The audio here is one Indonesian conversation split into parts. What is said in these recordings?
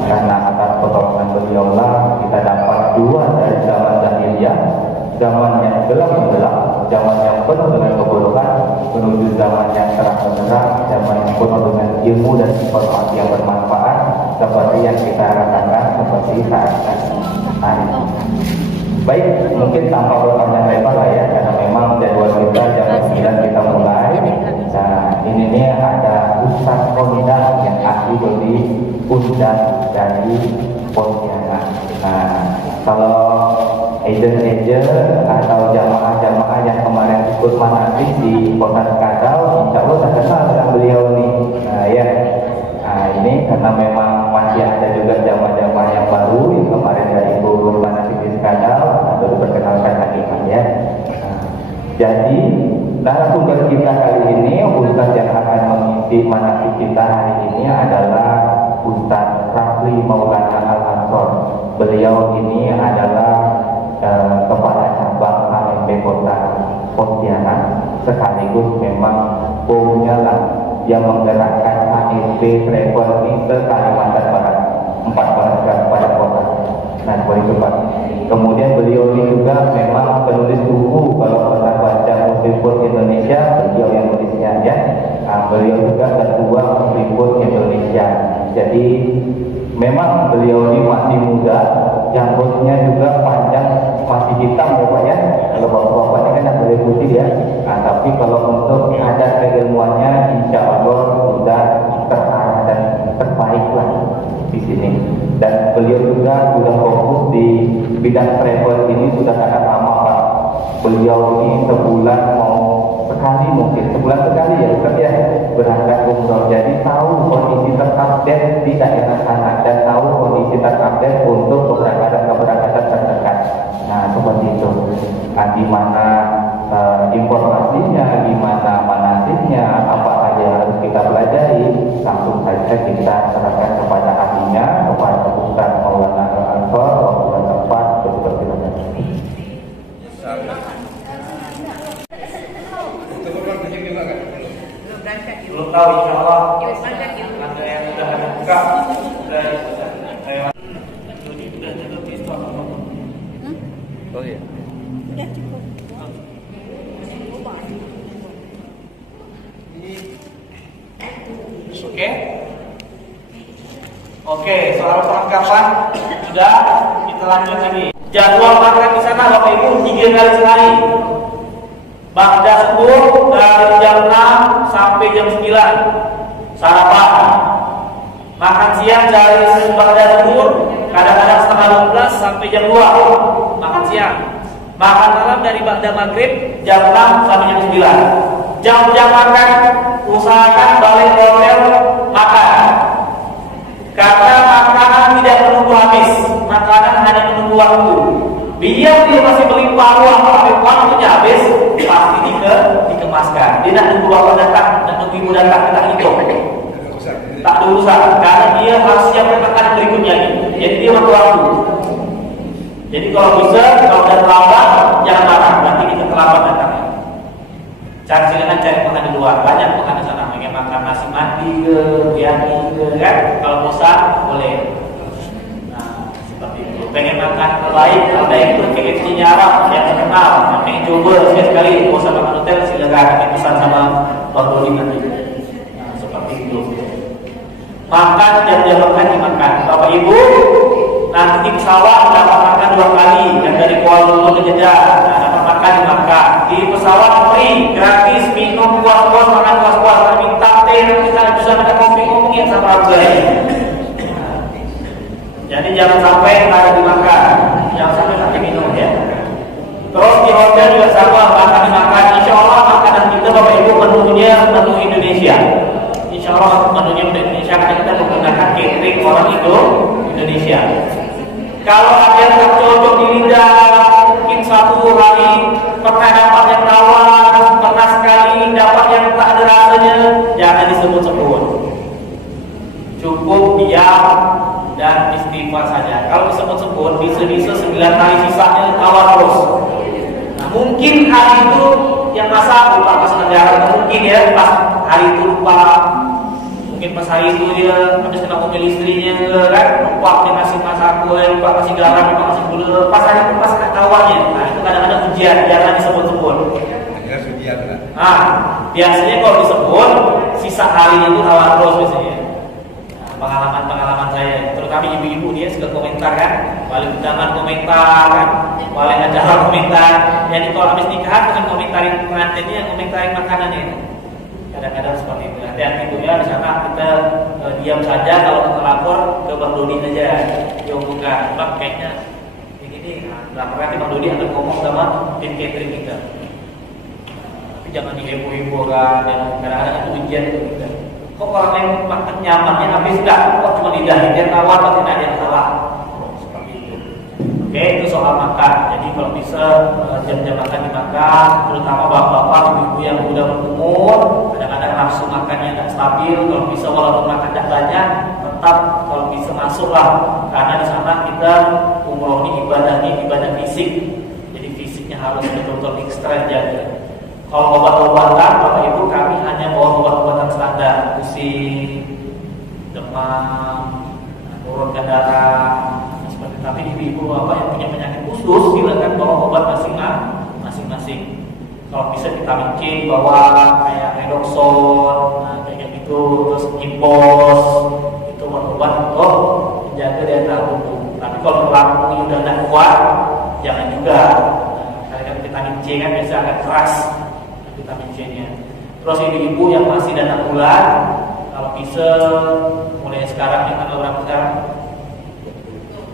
Karena atas pertolongan beliau lah kita dapat dua dari zaman jahiliyah, zaman yang gelap, zaman yang penuh dengan keburukan, menuju zaman yang terang benderang, zaman yang penuh dengan ilmu dan informasi yang bermanfaat, seperti yang kita rasakan seperti saat hari. Baik, mungkin tanpa berpanjang lebar lah ya, karena memang jadwal kita jam 9 kita mulai. Nah, ini nih ada Ustaz Honda yang ahli dari Undang dari Pontianak. Nah, kalau agent atau jamaah-jamaah yang kemarin ikut manasik di Kota Kadal, insya Allah saya kenal dengan beliau nih. Nah ya, nah ini karena memang masih ada juga jamaah-jamaah yang baru yang kemarin dari ikut manasik di Kadal, baru diperkenalkan lagi ya. Nah, jadi narasumber kita kali ini, Ustaz yang akan mengisi manasik kita hari ini adalah Ustaz Rafli Maulana Al-Ansor. Beliau ini adalah kepala cabang AMP Kota Pontianak, sekaligus memang punya lah yang menggerakkan AMP travel ini ke Kalimantan Barat, 14 pada kota. Nah, boleh coba. Kemudian beliau ini juga memang penulis buku, kalau pernah baca Muslim Indonesia, beliau yang nulisnya ya. Nah, beliau juga ketua Muslim Indonesia. Jadi memang beliau ini masih muda, janggutnya juga panjang, masih hitam ya Pak ya. Kalau bapak-bapak ini kan boleh putih ya. Nah, tapi kalau untuk ada keilmuannya, insya Allah sudah terarah dan terbaik lah di sini. Dan beliau juga sudah fokus di bidang travel ini sudah sangat lama Pak. Beliau ini sebulan mau sekali, mungkin sebulan sekali ya Ustaz ya, berangkat umroh. Jadi tahu kondisi terupdate di daerah sana dan tahu kondisi terupdate untuk keberangkatan terdekat. Nah, seperti itu. Nah, di mana informasinya, di mana manasiknya, apa saja yang harus kita pelajari, langsung saja kita serahkan kepada ahlinya, kepada Ustaz Maulana Al-Ansor, waktu dan tempat seperti itu. Belum tahu, insya Allah ada yang sudah ada buka dan Oh iya. Udah cukup. Oke, soal perlengkapan sudah, kita lanjut lagi. Jadwal makan di sana Bapak Ibu 3 kali sehari. Ba'da subuh dari jam 6 sampai jam 9 sarapan. Makan siang dari ba'da subuh kadang-kadang setengah 12 sampai jam 2 makan siang. Makan malam dari ba'da maghrib jam 6 sampai jam 9. Jam-jam makan usahakan balik hotel makan. Karena makanan tidak menunggu habis, makanan hanya menunggu waktu. Biar dia masih melimpah ruang, tapi waktunya habis, pasti dikemaskan. Dia tidak nunggu bapak datang, tidak nunggu ibu datang, kita hitung. Tak ada urusan, karena dia harus siapkan makanan berikutnya. Jadi dia waktu waktu. Jadi kalau bisa, kalau sudah terlambat, jangan marah. Nanti kita terlambat datang. Silakan cari makan di luar, banyak makan di sana. Pengen makan nasi mati ke, biryani ke, kan? Kalau bosan boleh. Nah, seperti itu. Pengen makan terbaik, ada yang itu KFC-nya Arab yang terkenal. Pengen coba sekali, bosan makan hotel, silakan kita pesan sama Bang Dodi nanti. Nah, seperti itu. Makan jam-jam makan dimakan. Bapak Ibu, nanti di pesawat dapat makan 2 kali, yang dari Kuala Lumpur ke Jeddah. Nah, dapat makan dimakan. Di pesawat free, gratis, minum puas-puas, makan puas-puas. Kalau minta teh, kita bisa ada kopi ngomongin sama Abdul. Jadi jangan sampai ada dimakan, jangan sampai nanti minum ya. Terus di hotel juga sama, makan dimakan. Insya Allah makanan kita Bapak Ibu menunya menu Indonesia. Insya Allah menunya menu Indonesia karena kita menggunakan catering orang Indonesia. Kalau ada yang tak cocok di lidah, mungkin 1 hari pernah dapat yang tawar, pernah sekali dapat yang tak ada rasanya, jangan disebut-sebut. Cukup dia diam dan istighfar saja. Kalau disebut-sebut bisa 9 hari sisanya tawar terus. Nah, mungkin hari itu yang masa lupa pas negara, mungkin ya pas hari itu lupa, mungkin pas hari itu dia habis kena mobil istrinya kan, lupa dia ngasih masak kue, lupa kasih garam, lupa kasih gula, pas hari itu pas tawarnya. Nah itu kadang-kadang ujian, jangan disebut-sebut. Nah biasanya kalau disebut sisa harinya itu tawar terus biasanya. Pengalaman saya, terutama ibu-ibu dia suka komentar kan, paling undangan komentar kan, paling acara komentar. Jadi kalau habis nikahan bukan komentarin pengantinnya, komentarin makanannya itu. Kadang-kadang seperti itu. Hati-hati itu ya, di sana kita diam saja kalau kita lapor ke Bang Dodi aja, dihubungkan. Bang kayaknya ini, nah berarti Bang Dodi akan ngomong sama tim catering kita. Tapi jangan diheboh-hebohkan, dan kadang-kadang itu ujian untuk kita. Kok orang yang makan nyamannya habis enggak? Kok cuma lidah dia tawar atau tidak ada yang salah? Seperti itu. Oke, itu soal makan. Jadi kalau bisa jam-jam makan dimakan, terutama bapak-bapak, ibu-ibu yang sudah berumur, kadang-kadang nafsu makannya tidak stabil. Kalau bisa walaupun makan tidak banyak, tetap kalau bisa masuklah. Karena di sana kita umroh ini ibadah fisik. Jadi fisiknya harus betul-betul ekstra jaga. Kalau obat-obatan, Bapak Ibu kami hanya bawa obat-obatan standar, pusing, demam, turunkan darah, seperti. Tapi ibu-ibu Bapak yang punya penyakit khusus, silakan bawa obat masing-masing. Kalau bisa vitamin C bawa kayak redoxon, nah, kayak gitu, terus impos, itu obat-obat untuk menjaga daya tahan tubuh. Tapi kalau lambungnya udah tidak kuat, jangan juga. Nah, karena vitamin C kan biasa agak keras. Vitamin C-nya. Terus ibu-ibu yang masih datang bulan, kalau bisa mulai sekarang dengan orang sekarang,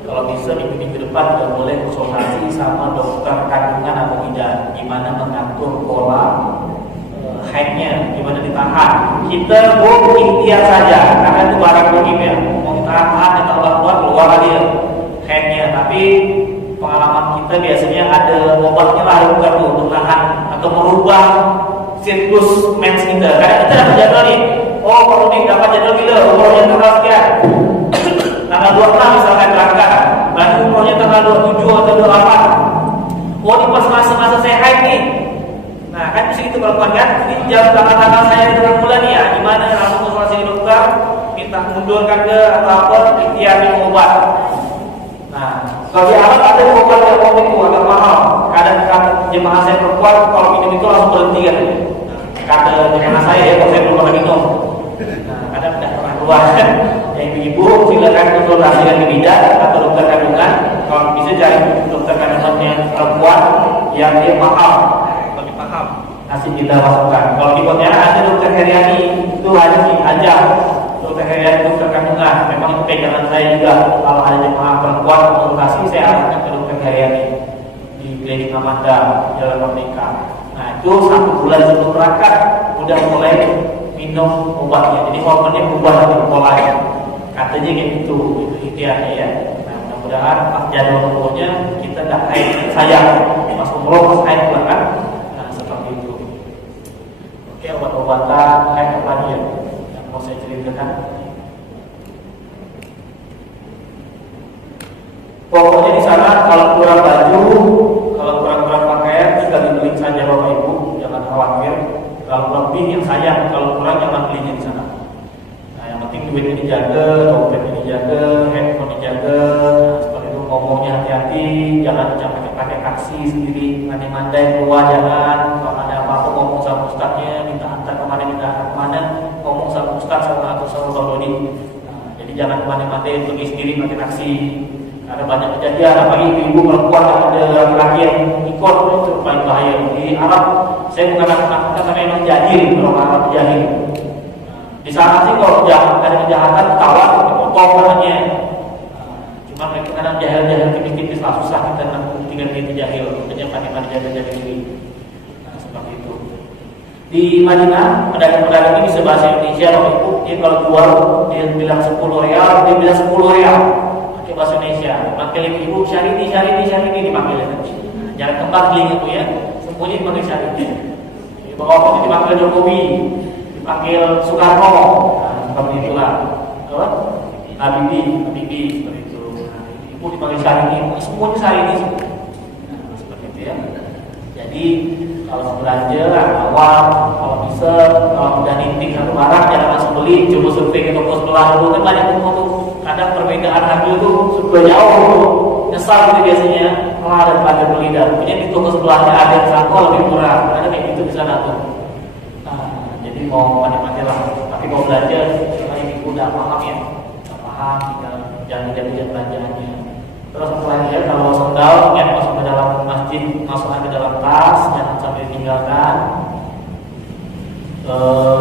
kalau bisa minggu-minggu depan sudah boleh konsultasi sama dokter kandungan atau tidak, gimana mengatur pola haidnya, gimana ditahan. Kita ikhtiar saja, karena itu barang goib ya. Mau ditahan, kita keluar dia haidnya. Tapi pengalaman kita biasanya ada obatnya lah bukan untuk tahan atau merubah siklus mens kita. Karena kita dapat jadwal nih, oh kalau nih dapat jadwal bila umurnya tanggal sekian, tanggal 26 misalkan berangkat, berarti umurnya tanggal 27 atau 28. Oh ini pas masa-masa saya haid nih. Nah kan bisa gitu perempuan kan, ini jam tanggal-tanggal saya dengan bulan nih ya, gimana langsung konsultasi dokter, minta mundurkan ke atau apa, ikhtiar minum obat. Nah, kalau di Arab ada obat yang mau itu agak mahal. Kadang-kadang jemaah saya perempuan kalau minum itu langsung berhenti kan. Kata jemaah saya ya, kalau saya belum pernah minum. Nah, kadang tidak pernah keluar. Ya ibu-ibu silakan konsultasikan ke bidan atau dokter kandungan. Kalau bisa cari dokter kandungan yang perempuan yang dia paham, lebih paham nasi kita masukkan. Kalau di Pontianak ada dokter Heriani, itu aja. Dokter Heriani dokter kandungan, memang itu pegangan saya juga. Kalau ada jemaah perempuan konsultasi, saya arahkan ke dokter Heriani di Klinik Amanda Jalan Merdeka. Nah itu 1 bulan sebelum berangkat udah mulai minum obatnya, jadi hormonnya berubah dari polanya. Katanya kayak gitu, itu ikhtiarnya ya. Nah mudah-mudahan pas jadwal umurnya kita tidak haid sayang, pas umroh pas haid kan. Nah seperti itu. Oke, obat-obatan haid apa dia? Mau saya ceritakan. Pokoknya di sana kalau kurang baju, kalau kurang pakaian, tinggal dibeli saja Bapak Ibu, jangan khawatir. Kalau lebih yang sayang, kalau kurang jangan belinya di sana. Nah yang penting duitnya dijaga, dompetnya dijaga, handphone dijaga. Nah, seperti itu ngomongnya hati-hati, jangan pakai taksi sendiri, mandai-mandai keluar jangan. Kalau ada apa-apa ngomong sama ustadznya, minta antar kemana, ngomong sama ustadz sama atau sama Bang Dodi. Nah, jadi jangan kemana-mana pergi sendiri pakai taksi. Ada banyak kejadian, apalagi ibu-ibu perempuan ada laki-laki yang ikut, itu paling bahaya. Di Arab, saya bukan nakut-nakutkan tapi memang jahil, orang Arab jahil. Di sana sih kalau ada kejahatan ketahuan, dipotong tangannya. Cuma mereka kadang jahil-jahil tipis-tipis lah, susah kita tinggal dia jahil, makanya pandai-pandai jaga-jaga diri. Nah seperti itu. Di Madinah, pedagang-pedagang ini bisa bahasa Indonesia, Bapak Ibu. Dia kalau jual, dia bilang 10 rial, dia bilang 10 rial. Pakai bahasa Indonesia. Panggil ibu, syahrini dipanggil nanti. Jangan kembang telinga itu ya. Semuanya dipanggil syahrini. Bapak itu dipanggil Jokowi, dipanggil Soekarno. Nah, seperti itulah. Apa? Habibi seperti itu. Nah, ibu dipanggil Syahrini, semuanya Syahrini. Nah, seperti itu ya. Jadi kalau belanja awal, kalau bisa kalau udah nitip satu barang jangan langsung beli, coba survei ke toko sebelah dulu. Kan banyak toko tuh, kadang perbedaan harga itu super jauh tuh. Nyesal gitu biasanya, malah ada belanja beli dan punya di toko sebelahnya ada yang satu lebih murah, ada kayak gitu di sana tuh. Nah, jadi mau mati-mati lah. Tapi kalau belanja, kalau ibu udah paham ya, udah paham, jangan jadi belanjaannya. Terus selanjutnya kalau sendal, ingat masuk ke dalam masjid, masukkan ke dalam tas, jangan sampai ditinggalkan.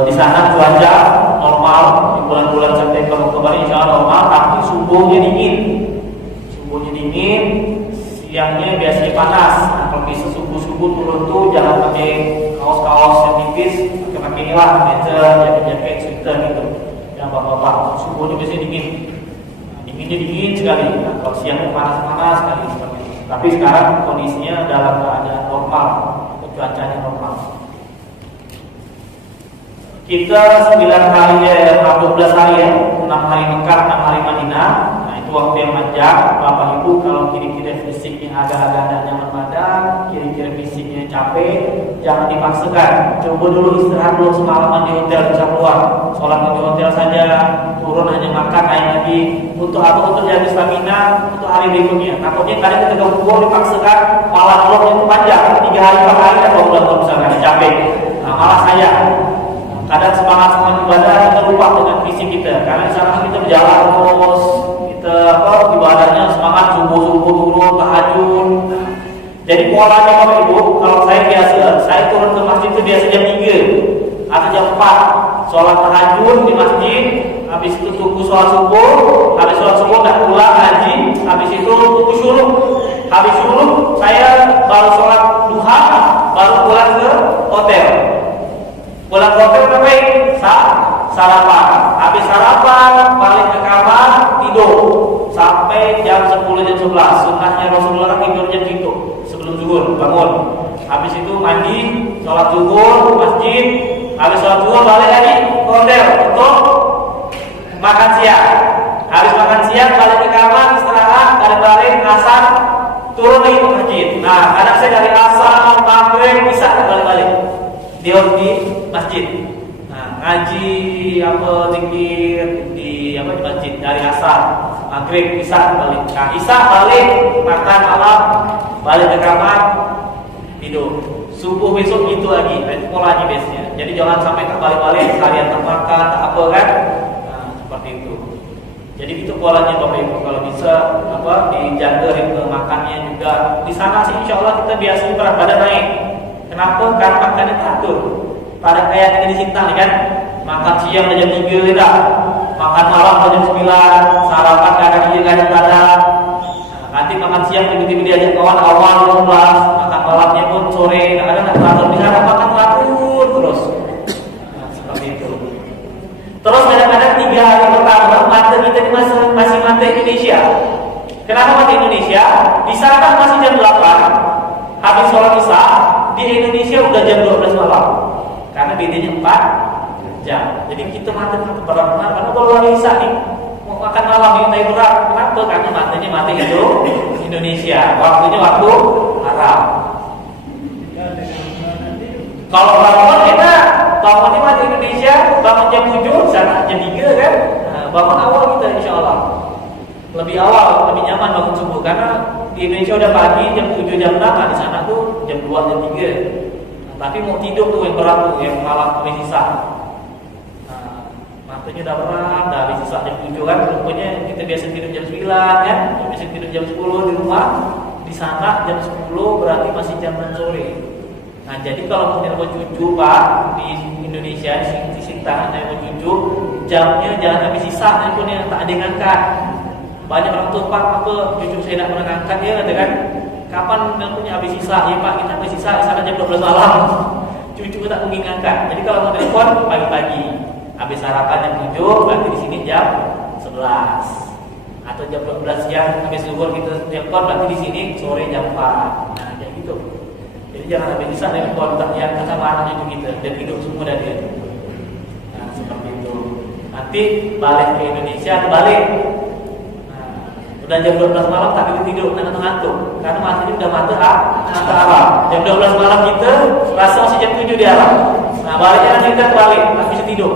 Di sana cuaca normal di bulan-bulan September kemarin insya Allah normal, tapi subuhnya dingin. Siangnya biasanya panas. Nah, kalau bisa subuh turun tuh jangan pakai kaos-kaos yang tipis, pakai lah blazer, jaket, sweater gitu. Yang bapak-bapak subuhnya biasanya dingin. Dinginnya dingin sekali. Nah, kalau siang panas sekali seperti itu. Tapi sekarang kondisinya dalam keadaan normal, cuacanya normal. Kita 9 hari 12 hari ya, 6 hari Mekah, 6 hari Madinah. Waktu yang panjang, Bapak Ibu kalau kira-kira fisiknya agak-agak tidak nyaman badan, kira-kira fisiknya capek, jangan dipaksakan. Coba dulu istirahat dulu semalaman di hotel, bisa keluar, sholat di hotel saja, turun hanya makan air lagi. Untuk apa? Untuk jaga stamina untuk hari berikutnya. Takutnya kadang kita gabung dipaksakan, malah vlognya itu panjang, 3 hari 4 hari atau bulan misalkan capek. Nah, malah saya kadang semangat ibadah kita lupa dengan fisik kita, karena di sana kita berjalan terus. Ibadahnya semangat subuh turun tahajud. Jadi polanya Bapak Ibu, kalau saya turun ke masjid itu biasa jam 3 atau jam 4 sholat tahajud di masjid, habis itu tunggu sholat subuh, habis sholat subuh dah pulang ngaji, habis itu tunggu syuruk, habis syuruk saya baru sholat duha, baru pulang ke hotel. Pulang ke hotel ngapain? Sarapan. Habis sarapan balik ke kamar tidur sampai jam 10 jam 11. Sunnahnya Rasulullah tidur jam itu sebelum zuhur bangun. Habis itu mandi, sholat zuhur masjid. Habis sholat zuhur balik lagi ke hotel untuk makan siang. Habis makan siang balik ke kamar istirahat, balik asar turun lagi ke masjid. Nah, kadang saya dari asar maghrib bisa balik-balik di masjid. Ngaji zikir di masjid dari asar maghrib isya balik. Nah, isya balik makan malam balik ke kamar tidur. Subuh besok gitu lagi. Itu polanya biasanya. Jadi jangan sampai tak balik-balik kalian termakan tak apa kan. Nah, seperti itu. Jadi itu polanya Bapak Ibu, kalau bisa dijaga ritme makannya juga. Di sana sih insya Allah kita biasanya berat badan naik. Kenapa? Karena makannya teratur. Pada kayak ini di Sintang kan, makan siang jam 3 tidak, makan malam jam 9, sarapan kadang-kadang ada. Nanti makan siang tiba-tiba diajak kawan awal 12, makan malamnya pun sore, kadang-kadang teratur di sana makan teratur terus. Nah, seperti itu. Terus kadang-kadang 3 hari pertama mata kita masih mata Indonesia. Kenapa mata Indonesia? Di sana masih jam 8, habis sholat isya, di Indonesia udah jam 12 malam. Karena bedanya 4 jam. Jadi kita mata berat. Karena kalau hari isya nih mau makan malam ini berat. Kenapa? Karena matanya mata Indonesia. Waktunya waktu Arab. Kalau bangun kita bangunnya mata Indonesia, bangun jam 7, sana jam 3 kan. Nah, bangun awal kita insya Allah. Lebih awal, lebih nyaman bangun subuh. Karena di Indonesia udah pagi jam 7 jam 6, nah di sana tuh jam 2 jam 3. Tapi mau tidur tuh yang berat tuh, yang malam habis sisa. Nah, matanya udah berat, udah habis sisa jam 7 kan. Rupanya kita biasa tidur jam 9 kan, biasa tidur jam 10 di rumah. Di sana jam 10 berarti masih jam 6 sore. Nah, jadi kalau mau telepon cucu Pak di Indonesia di Sintang telepon cucu, jamnya jangan habis sisa teleponnya, tak ada yang ngangkat. Banyak orang tua Pak, cucu saya tidak pernah ngangkat ya, kata kan. Kapan punya habis sisa? Ya Pak, kita habis sisa di sana jam 12 malam. Cucu tak mungkin ngangkat. Jadi kalau mau telepon pagi-pagi, habis sarapan jam 7, berarti di sini jam 11. Atau jam 12 siang habis zuhur kita telepon, berarti di sini sore jam 4. Nah, kayak gitu. Jadi jangan habis sisa telepon tak yang sama anak cucu kita dan hidup semua dari dia. Nah, seperti itu. Nanti balik ke Indonesia atau balik Udah jam 12 malam tak tidur, ngantuk. Karena matanya udah mata alam. Jam 12 malam kita rasa masih jam 7 di alam. Nah, baliknya nanti kita balik, tak bisa tidur.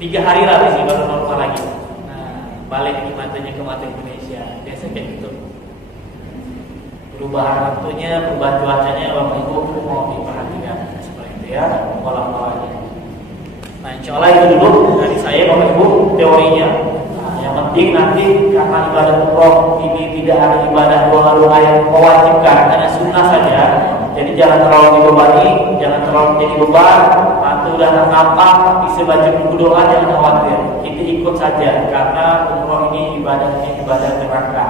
3 hari lah di sini baru normal lagi. Nah, balik di matanya ke mata Indonesia. Biasa kayak gitu. Perubahan waktunya, perubahan cuacanya, Bapak Ibu mau diperhatikan seperti itu ya, pola-polanya. Nah, insya Allah itu dulu dari saya Bapak Ibu teorinya. Yang penting nanti karena ibadah umroh ini tidak ada ibadah doa-doa yang mewajibkan, hanya sunnah saja. Jadi jangan terlalu dibebani, jangan terlalu menjadi beban. Nanti udah nampak bisa baca buku doa, jangan khawatir. Kita ikut saja karena umroh ini ibadahnya ibadah neraka,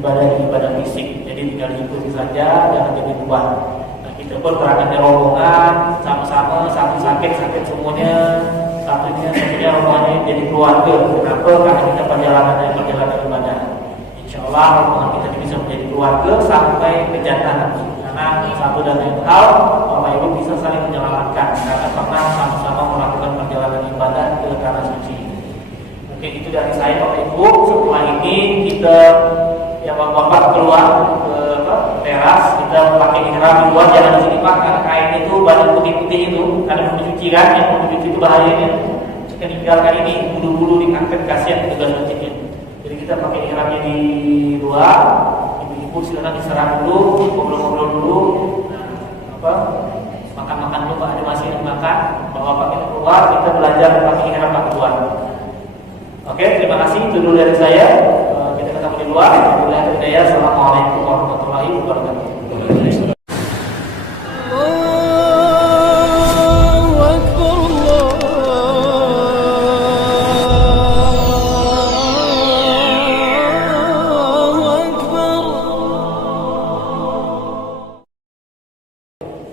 ibadah fisik. Jadi tinggal ikuti saja, jangan jadi beban. Nah, kita pun berangkat rombongan sama-sama, satu sakit semuanya. Satunya rombongannya jadi keluarga. Kenapa? Karena kita perjalanan ibadah. Insya Allah rombongan kita bisa menjadi keluarga sampai ke jannah nanti. Karena satu dan lain hal, Bapak Ibu bisa saling menyelamatkan karena pernah sama-sama melakukan perjalanan ibadah ke tanah suci. Mungkin itu dari saya Bapak Ibu. Setelah ini kita Bapak keluar ke teras, kita pakai ihram di luar, jangan di sini Pak, karena kain itu banyak putih-putih itu, karena mau dicuci kan, yang mau dicuci itu bahayanya. Kita tinggalkan ini, bulu-bulu diangkat, kasihan tugas masjidnya. Jadi kita pakai ihramnya di luar, ibu-ibu silakan diserah dulu, ngobrol-ngobrol dulu, makan-makan dulu Pak, ada masih yang makan, bawa kita keluar, kita belajar pakai ihram Pak keluar. Oke, terima kasih, itu dulu dari saya. Kita ketemu di luar. Assalamualaikum warahmatullahi wabarakatuh.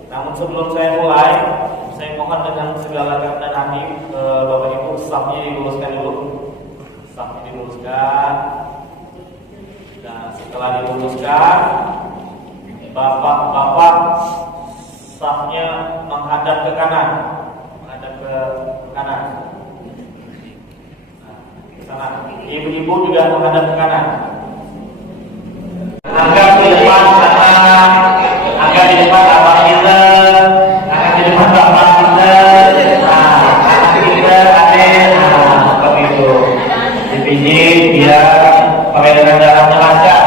Namun sebelum saya mulai, saya mohon dengan segala kerendahan hati Bapak Ibu stafnya diluruskan dulu. Stafnya diluruskan. Dan setelah diluruskan, Bapak stafnya menghadap ke kanan, Nah, ke sana. Ibu-ibu juga menghadap ke kanan. Angkat di depan kanan, angkat di depan Bapak kita, angkat di depan Bapak kita. Anak kita ada, seperti itu. Dipijit biar peredaran darahnya lancar.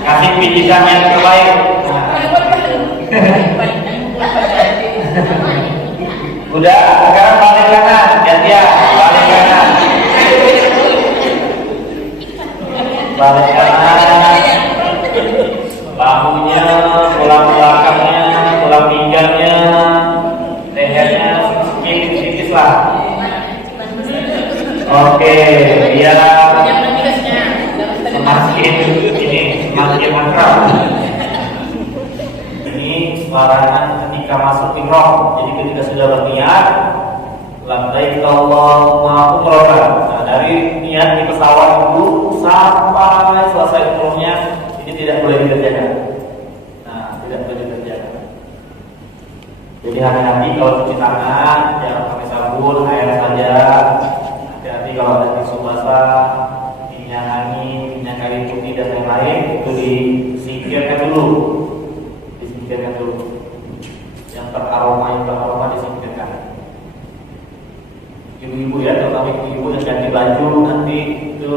Kasih pijitan yang terbaik. Udah, sekarang balik kanan, gantian, balik kanan. Balik kanan. Bahunya, tulang belakangnya, tulang pinggangnya, lehernya sedikit lah. Oke, biar semakin akrab. Ini larangan ketika masuk ihram. Jadi ketika sudah berniat, labbaik Allahumma umrah. Nah, dari niat di pesawat itu sampai selesai umrohnya ini tidak boleh dikerjakan. Tidak boleh dikerjakan. Jadi hati-hati kalau cuci tangan, jangan pakai sabun, air saja. Hati-hati kalau ada tisu basah, minyak angin, minyak kayu putih dan lain-lain itu disingkirkan dulu. Yang beraroma disingkirkan. Ibu-ibu ya, terutama ibu-ibu yang ganti baju nanti itu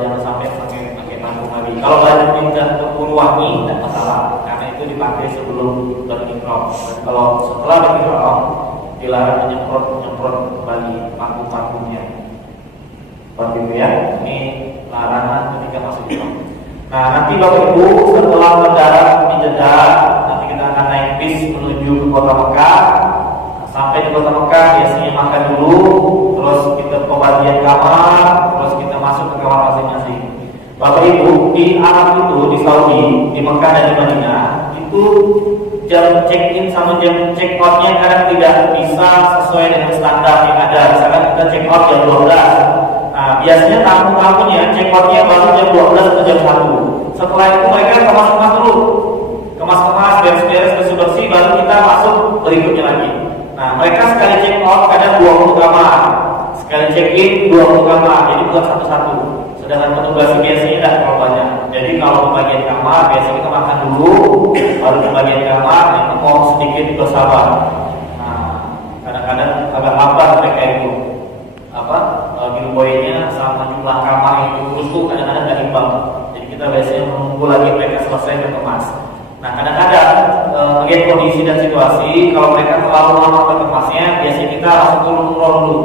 jangan sampai pakai parfum lagi. Kalau bajunya sudah berbau wangi tidak masalah, karena itu dipakai sebelum berihram. Kalau setelah berihram dilarang menyemprot kembali parfumnya. Seperti itu ya. Ini larangan ketika masuk ihram. Nah, nanti Bapak Ibu setelah mendarat di Jeddah, nanti kita akan naik bis menuju ke kota Mekah. Sampai di kota Mekah biasanya makan dulu, terus kita pembagian kamar, terus kita masuk ke kamar masing-masing. Bapak Ibu, di Arab itu, di Saudi, di Mekah dan di Madinah, itu jam check-in sama jam check-out-nya kadang tidak bisa sesuai dengan standar yang ada. Misalkan kita check-out jam 12. Nah, biasanya tamu-tamunya check-out-nya baru jam 12 atau jam 1. Setelah itu mereka kemas-kemas dulu. Kemas-kemas, beres-beres, bersih-bersih, baru kita masuk berikutnya lagi. Nah, mereka sekali check out kadang 20 kamar, sekali check in 20 kamar, jadi bukan satu-satu. sedangkan petugas biasanya tidak terlalu banyak. Jadi kalau di bagian kamar biasanya kita makan dulu, baru di bagian kamar itu mau sedikit bersabar. Nah, kadang-kadang agak lambat mereka itu giveaway-nya sama jumlah kamar itu terus tuh kadang-kadang nggak imbang. Jadi kita biasanya menunggu lagi mereka selesai berkemas. Nah, kadang-kadang melihat kondisi dan situasi, kalau mereka terlalu lama berkemasnya, biasanya kita langsung turun umroh dulu.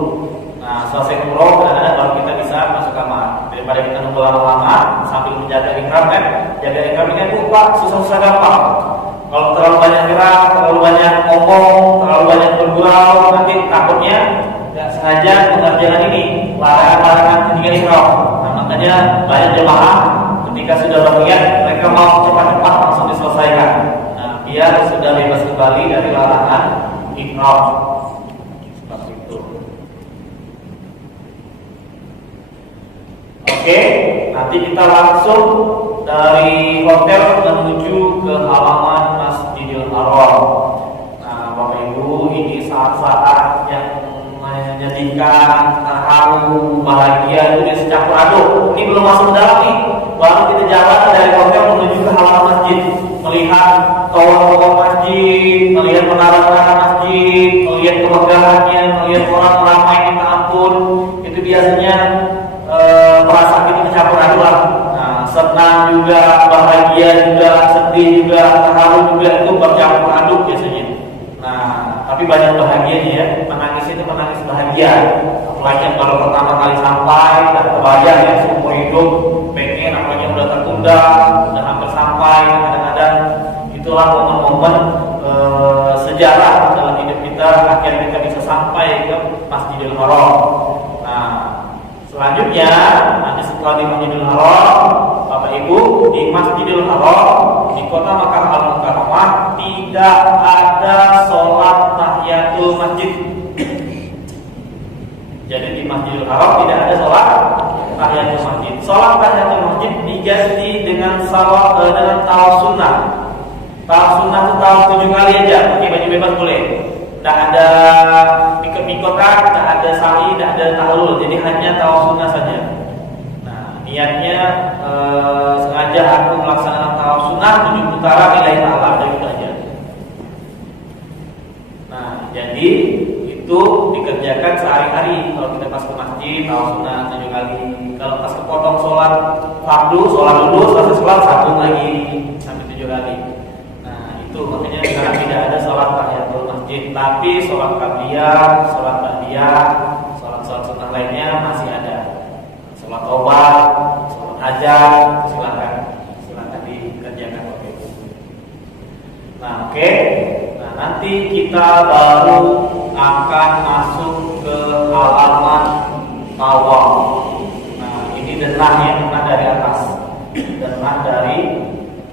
Nah, selesai umroh, kadang-kadang baru kita bisa masuk kamar. Daripada kita nunggu lama-lama sambil menjaga ikram kan, jaga ikram ini tuh Pak susah-susah gampang. Kalau terlalu banyak gerak, terlalu banyak ngomong, terlalu banyak bergurau, nanti takutnya nggak sengaja mengerjakan ini larangan-larangan ketika ikram. Nah, makanya banyak jemaah ketika sudah berniat mereka mau cepat-cepat langsung diselesaikan. Nah, biar sudah bebas kembali dari larangan ikram. Seperti itu. Oke, nanti kita langsung dari hotel menuju ke halaman Masjidil Haram. Nah, Bapak Ibu, ini saat-saat yang menyedihkan, haru, bahagia itu dia secampur aduk. Ini belum masuk dalam nih, baru kita jalan dari hotel menuju ke halaman masjid, melihat tower-tower masjid, melihat menara-menara masjid, melihat kemegahannya, melihat orang ramai minta ampun. Itu biasanya perasaan kita campur aduk lah. Nah, senang juga, bahagia juga, sedih juga, haru juga, itu bercampur aduk biasanya. Nah, tapi banyak bahagianya ya, menangis itu menangis bahagia. Apalagi yang baru pertama kali sampai, dan kebayang ya seumur hidup, pengen apalagi udah tertunda, udah hampir sampai. Kadang-kadang itulah momen-momen sejarah dalam hidup kita, akhirnya kita bisa sampai ke Masjidil Haram. Nah, selanjutnya nanti setelah di Masjidil Haram, Bapak Ibu, di Masjidil Haram di kota Makkah Al-Mukarramah tidak ada sholat tahiyatul masjid. Jadi di Masjidil Haram tidak ada sholat tahiyatul masjid. Sholat tahiyatul masjid diganti dengan dengan tawaf sunnah. Tawaf sunnah itu tawaf 7 kali aja, pakai baju bebas boleh. Tidak ada pikir-pikotan, tidak ada sa'i, tidak ada tahlul. Jadi hanya tawaf sunnah saja. Nah, niatnya sengaja aku melaksanakan tawaf sunnah 7 putaran nilai Allah, dan itu aja. Nah, jadi itu dikerjakan sehari-hari. Kalau kita pas ke masjid, tawaf sunnah 7 kali. Kalau pas kepotong sholat fardu, sholat dulu, selesai sholat sambung lagi sampai 7 kali. Nah, itu makanya sekarang tidak ada sholat tahiyatul masjid, tapi sholat qabliyah, sholat ba'diyah, sholat sunnah lainnya masih ada. Sholat taubat, sholat hajat, silakan dikerjakan. Nah, oke. Nah, nanti kita baru akan masuk ke halaman tawaf. Nah, ini denahnya, denah dari atas. Denah dari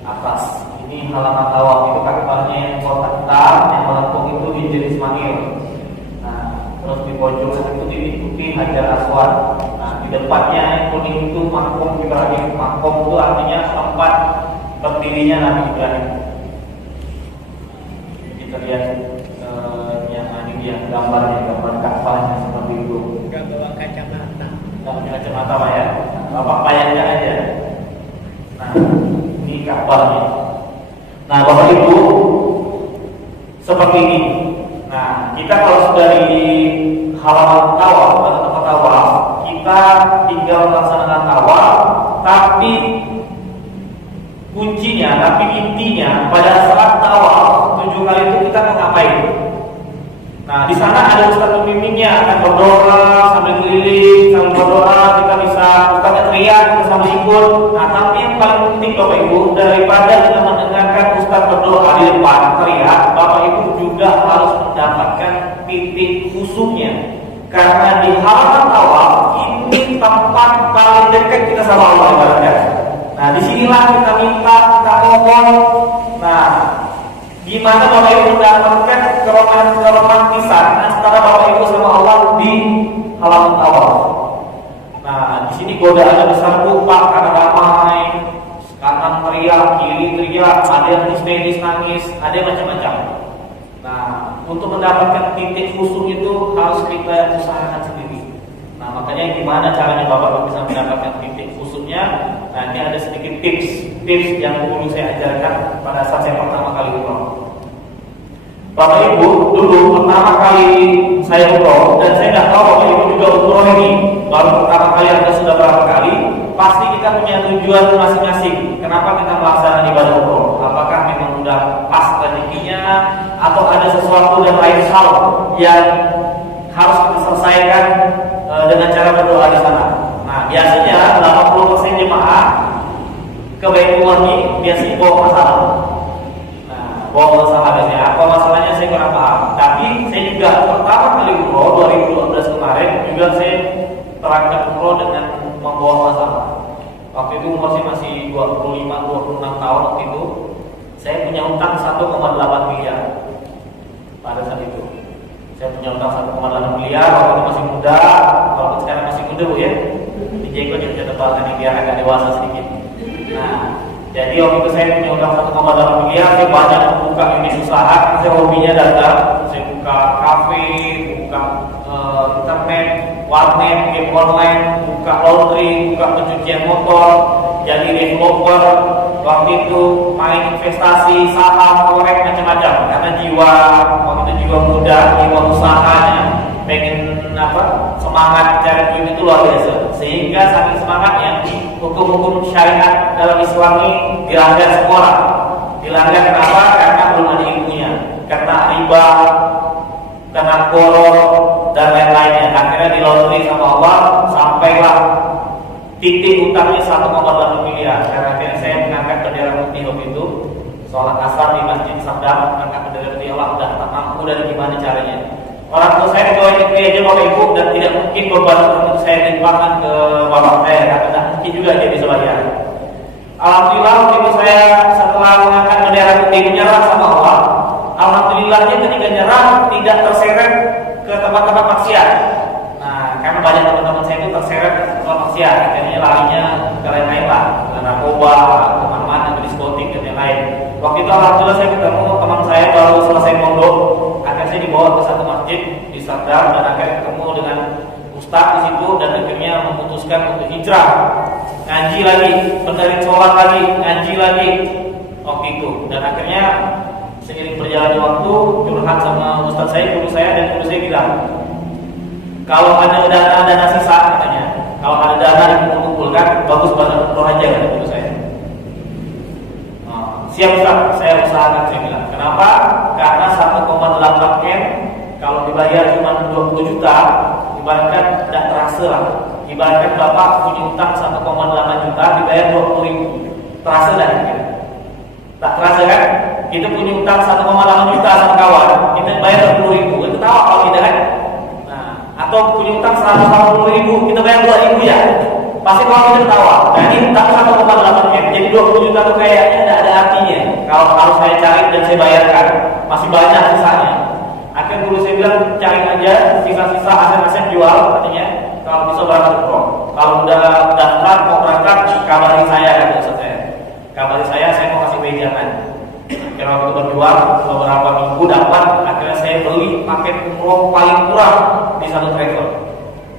atas. Ini halaman tawaf. Itu kaki-kakinya yang kotak hitam, yang melengkung itu Hijr Ismail. Nah, terus di pojok itu diikuti Hajar Aswad. Nah, di depannya yang kuning itu makom Ibrahim. Makom itu artinya tempat berdirinya Nabi Ibrahim. Kita lihat yang gambarnya, gambar Ka'bahnya seperti itu. Enggak bawa kacamata. Enggak pakai kacamata Pak ya. Bapak payahnya aja. Nah, ini Ka'bahnya. Nah, Bapak Ibu, seperti ini. Nah, kita kalau sudah di halaman tawaf atau tempat tawaf, kita tinggal melaksanakan tawaf, tapi kuncinya, tapi intinya pada saat tawaf 7 kali itu kita mau ngapain? Nah, di sana ada ustaz pembimbingnya akan berdoa sambil keliling, sambil berdoa kita bisa ustaznya teriak, kita sambil ikut. Nah, tapi yang paling penting Bapak Ibu, daripada kita mendengarkan ustaz berdoa di depan teriak, Bapak Ibu juga harus mendapatkan titik khusyuknya. Karena di halaman tawaf ini tempat paling dekat kita sama Allah ibaratnya. Nah, disinilah kita minta, kita mohon. Nah, gimana Bapak Ibu mendapatkan keromantisan antara Bapak Ibu sama Allah di halaman tawaf. Nah, di sini godaannya besar Pak, karena ramai, kanan teriak, kiri teriak, ada yang histeris nangis, ada yang macam-macam. Nah, untuk mendapatkan titik khusyuk itu harus kita usahakan sendiri. Nah, maka Makanya gimana caranya Bapak bisa mendapatkan titik khususnya. Nah, ini ada sedikit tips yang dulu saya ajarkan pada saat saya pertama kali umroh. Bapak Ibu, dulu pertama kali saya umroh, dan saya nggak tahu Bapak Ibu juga umroh ini baru pertama kali atau sudah berapa kali, pasti kita punya tujuan masing-masing. Kenapa kita melaksanakan ibadah umroh? Apakah memang sudah pas rezekinya, atau ada sesuatu dan lain hal yang harus kita selesaikan dengan cara berdoa di sana? Nah, biasanya 80% jemaah ke Baitullah ini biasanya bawa masalah. Bawa masalah biasanya. Apa masalahnya saya kurang paham. Tapi saya juga pertama kali umroh 2012 kemarin juga saya terangkat umroh dengan membawa masalah. Waktu itu umur saya masih 25-26 tahun waktu itu. Saya punya utang 1,8 miliar pada saat itu. Saya punya utang 1,8 miliar waktu itu masih muda. Kalau sekarang masih muda Bu ya. Dijenggot juga tebalkan ini biar agak dewasa sedikit. Nah, jadi waktu itu saya punya utang 1,8 miliar. Saya banyak membuka unit usaha. Saya hobinya dagang. Saya buka kafe, buka internet, warnet, game online, buka laundry, buka pencucian motor, jadi developer. Waktu itu main investasi, saham, forex, macam-macam. Karena jiwa waktu itu jiwa muda, jiwa usahanya, pengen semangat cari duit itu luar biasa. Sehingga saking semangatnya, hukum-hukum syariat dalam Islam ini dilanggar sekolah. Dilanggar kenapa? Karena belum ada ilmunya. Karena riba, karena koror dan lain-lainnya. Akhirnya dilaundry sama Allah, sampailah titik utangnya 1,8 miliar. Karena akhirnya saya mengangkat bendera putih waktu itu, sholat asar di Masjid Sabda, mengangkat bendera putih. Allah udah tak mampu dari gimana caranya. Orang tua saya ketua negeri aja Bapak Ibu, dan tidak mungkin beban untuk saya limpahkan ke bapak saya, karena tidak mungkin juga dia bisa bayar. Alhamdulillah waktu itu saya setelah mengangkat bendera putih menyerah sama Allah. Alhamdulillahnya ketika nyerah tidak terseret ke tempat-tempat maksiat. Nah, karena banyak teman-teman saya itu terseret ke tempat maksiat, akhirnya larinya ke lain-lain lah, ke narkoba, kemana-mana, ke diskotik dan yang lain. Waktu itu alhamdulillah saya ketemu teman saya baru selesai mondok, akhirnya saya dibawa ke satu masjid di Sadar, dan akhirnya ketemu dengan ustaz di situ, dan akhirnya memutuskan untuk hijrah, ngaji lagi, benerin sholat lagi, ngaji lagi waktu itu. Dan akhirnya seiring berjalannya waktu, curhat sama ustaz saya, guru saya, dan guru saya bilang, kalau ada dana sisa, katanya, kalau ada dana dikumpulkan, bagus banget umroh aja, kata guru saya. Siap Ustaz, saya usahakan, saya bilang. Kenapa? Karena 1,8 M kalau dibayar cuma 20 juta, ibaratkan tidak terasa lah. Ibaratkan Bapak punya utang 1,8 juta, dibayar 20 ribu, terasa dah gitu. Tak terasa kan? Kita punya utang 1,8 juta sama kawan, kita bayar 20 ribu, itu tahu kalau tidak kan? Nah, atau punya utang 180 ribu, kita bayar 2 ribu ya, pasti kalau kita ketawa. Nah, ini utang 1,8 M, jadi 20 juta itu kayaknya tidak ada artinya. Kalau harus saya cari dan saya bayarkan, masih banyak sisanya. Akhirnya dulu saya bilang, cari aja sisa-sisa aset-aset jual, katanya, kalau bisa berangkat umroh. Kalau udah daftar mau berangkat, kabari saya, kata ustaz saya. Kabari saya mau kasih wejangan. Akhirnya waktu itu berjual beberapa minggu dapat. Akhirnya saya beli paket umroh paling murah di satu travel.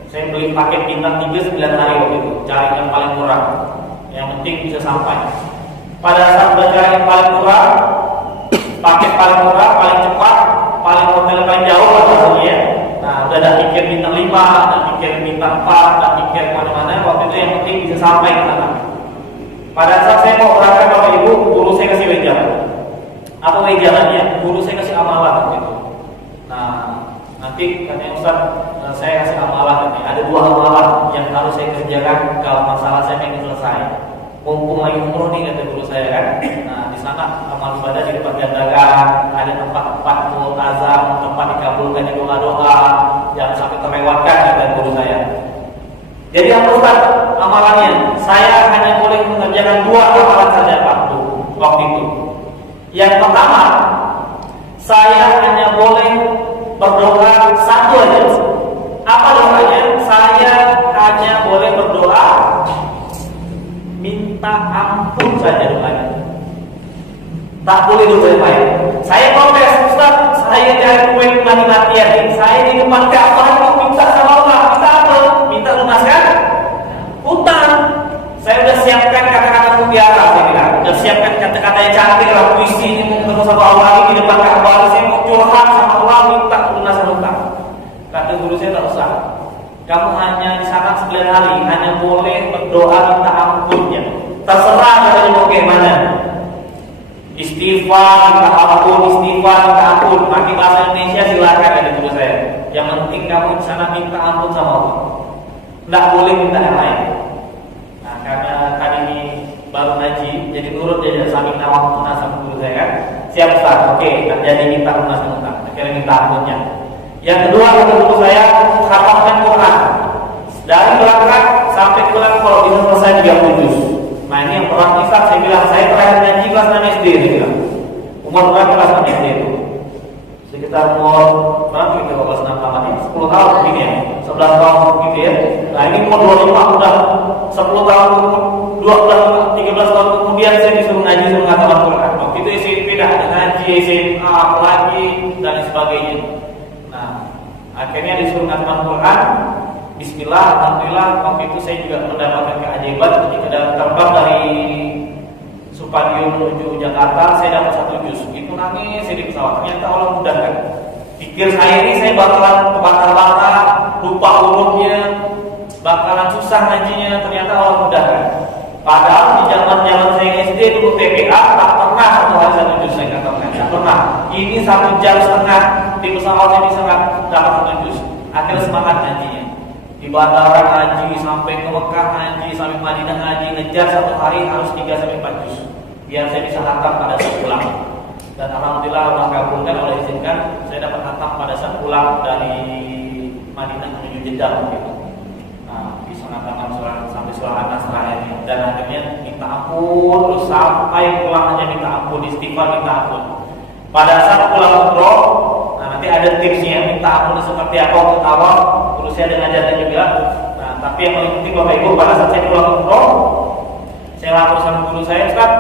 Saya beli paket bintang 3 9 hari waktu itu, cari yang paling murah, yang penting bisa sampai. Pada saat udah cari yang paling murah, paket paling murah, paling cepat, paling hotel paling jauh lah rasanya. Nah, udah ada pikir bintang 5, ada pikir bintang 4, ada pikir mana-mana. Waktu itu yang penting bisa sampai ke sana. Pada saat saya mau berangkat Bapak Ibu, guru saya kasih wejangan. Apa wejangannya? Guru saya kasih amalan waktu itu. Nah, nanti katanya Ustaz, saya kasih amalan katanya. Ada 2 amalan yang harus saya kerjakan kalau masalah saya pengen selesai. Mumpung lagi umroh nih, kata guru saya kan. Nah, di sana amal ibadah dilipat gandakan, ada tempat-tempat multazam, tempat dikabulkan doa-doa, jangan sampai terlewatkan, kata guru saya. Jadi apa Ustaz amalannya? Saya hanya boleh mengerjakan 2 amalan saja waktu itu. Yang pertama, saya hanya boleh berdoa 1 aja. Apa doanya? Saya hanya boleh berdoa minta ampun saja doanya. Tak boleh doa yang lain. Saya protes, Ustaz, saya cari kue mati-matian. Saya di depan Ka'bah itu minta sama Allah, minta apa? Minta melunaskan hutang. Saya udah siapkan kata-kata mutiara, saya bilang. Udah siapkan kata-kata yang cantik lah, puisi ini mau ketemu sama Allah lagi di depan Ka'bah, saya mau curhat sama Allah minta lunasan hutang. Kata guru saya tak usah. Kamu hanya di sana 9 hari, hanya boleh berdoa minta ampunnya. Terserah katanya mau gimana. Istighfar, minta ampun, istighfar, minta ampun. Pakai bahasa Indonesia silakan ada guru saya. Yang penting kamu di sana minta ampun sama Allah. Tidak boleh minta yang lain. Nah, karena tadi ini baru ngaji, jadi nurut jadi sambil nawang lunas sama guru saya kan. Siap Ustaz, oke, jadi minta lunas hutang. Akhirnya minta ampunnya. Yang kedua kata guru saya, khatamkan Quran. Dari berangkat sampai pulang kalau bisa selesai 30 juz. Nah ini yang pernah kisah saya bilang, saya terakhir ngaji kelas 6 SD saya bilang. Umur berapa kelas 6 SD itu? Sekitar umur berapa gitu kelas 6 tamat ini? 10 tahun begini ya, 11 tahun gitu ya. Nah ini umur 25 udah 10 tahun, 12, 13 tahun kemudian saya disuruh ngaji, suruh ngatakan Quran. Waktu itu SMP dah ada ngaji, SMA apalagi dan sebagainya. Nah akhirnya disuruh ngatakan Quran. Bismillah, alhamdulillah. Waktu itu saya juga mendapatkan keajaiban ketika terbang dari Supadio menuju Jakarta, saya dapat 1 juz. Itu nangis saya di pesawat. Ternyata Allah mudahkan. Pikir saya ini saya bakalan kebakar-bakar, lupa hurufnya, bakalan susah ngajinya. Ternyata Allah mudahkan. Padahal di zaman saya SD dulu TPA tak pernah 1 hari 1 juz saya katakan. Tak pernah. Ini 1 jam setengah di pesawat saya bisa dapat 1 juz. Akhirnya semangat ngajinya. Di bandara ngaji, sampai ke Mekah ngaji, sampai Madinah ngaji, ngejar 1 hari harus 3 sampai 4 juz. Biar saya bisa hatam pada saat pulang. Dan alhamdulillah Allah kabulkan, Allah izinkan saya dapat hatam pada saat pulang dari Madinah menuju Jeddah gitu. Nah, bisa ngatakan sampai surah An-Nas terakhir. Dan akhirnya minta ampun, terus sampai pulang aja minta ampun, istighfar minta ampun. Pada saat pulang umroh, nah nanti ada tipsnya minta ampun seperti apa untuk awal. Terus saya dengan ajarnya juga. Nah, tapi yang paling penting Bapak Ibu, pada saat saya pulang umroh, saya lapor sama guru saya, Ustaz,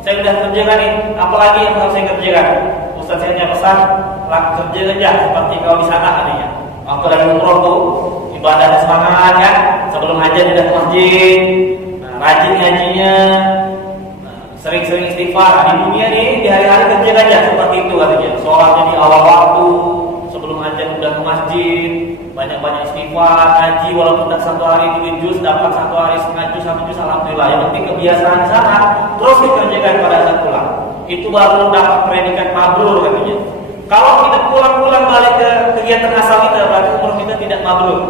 saya sudah kerjakan nih, apalagi yang harus saya kerjakan? Ustaz saya hanya pesan, kerja aja seperti kau di sana adanya. Waktu lagi umroh tuh, ibadahnya semangat kan, sebelum aja udah ke masjid, nah, rajin ngajinya, nah, sering-sering istighfar. Di dunia nih, di hari-hari kerja aja seperti itu katanya. Sholatnya di awal waktu, sebelum aja udah ke masjid, banyak-banyak istighfar, ngaji walaupun tak 1 hari 3 juz, dapat 1 hari setengah juz, 1 juz, alhamdulillah. Yang penting kebiasaan di sana terus dikerjakan pada saat pulang. Itu baru dapat predikat mabrur katanya. Kalau kita pulang-pulang balik ke kegiatan asal kita, berarti umur kita tidak mabrur.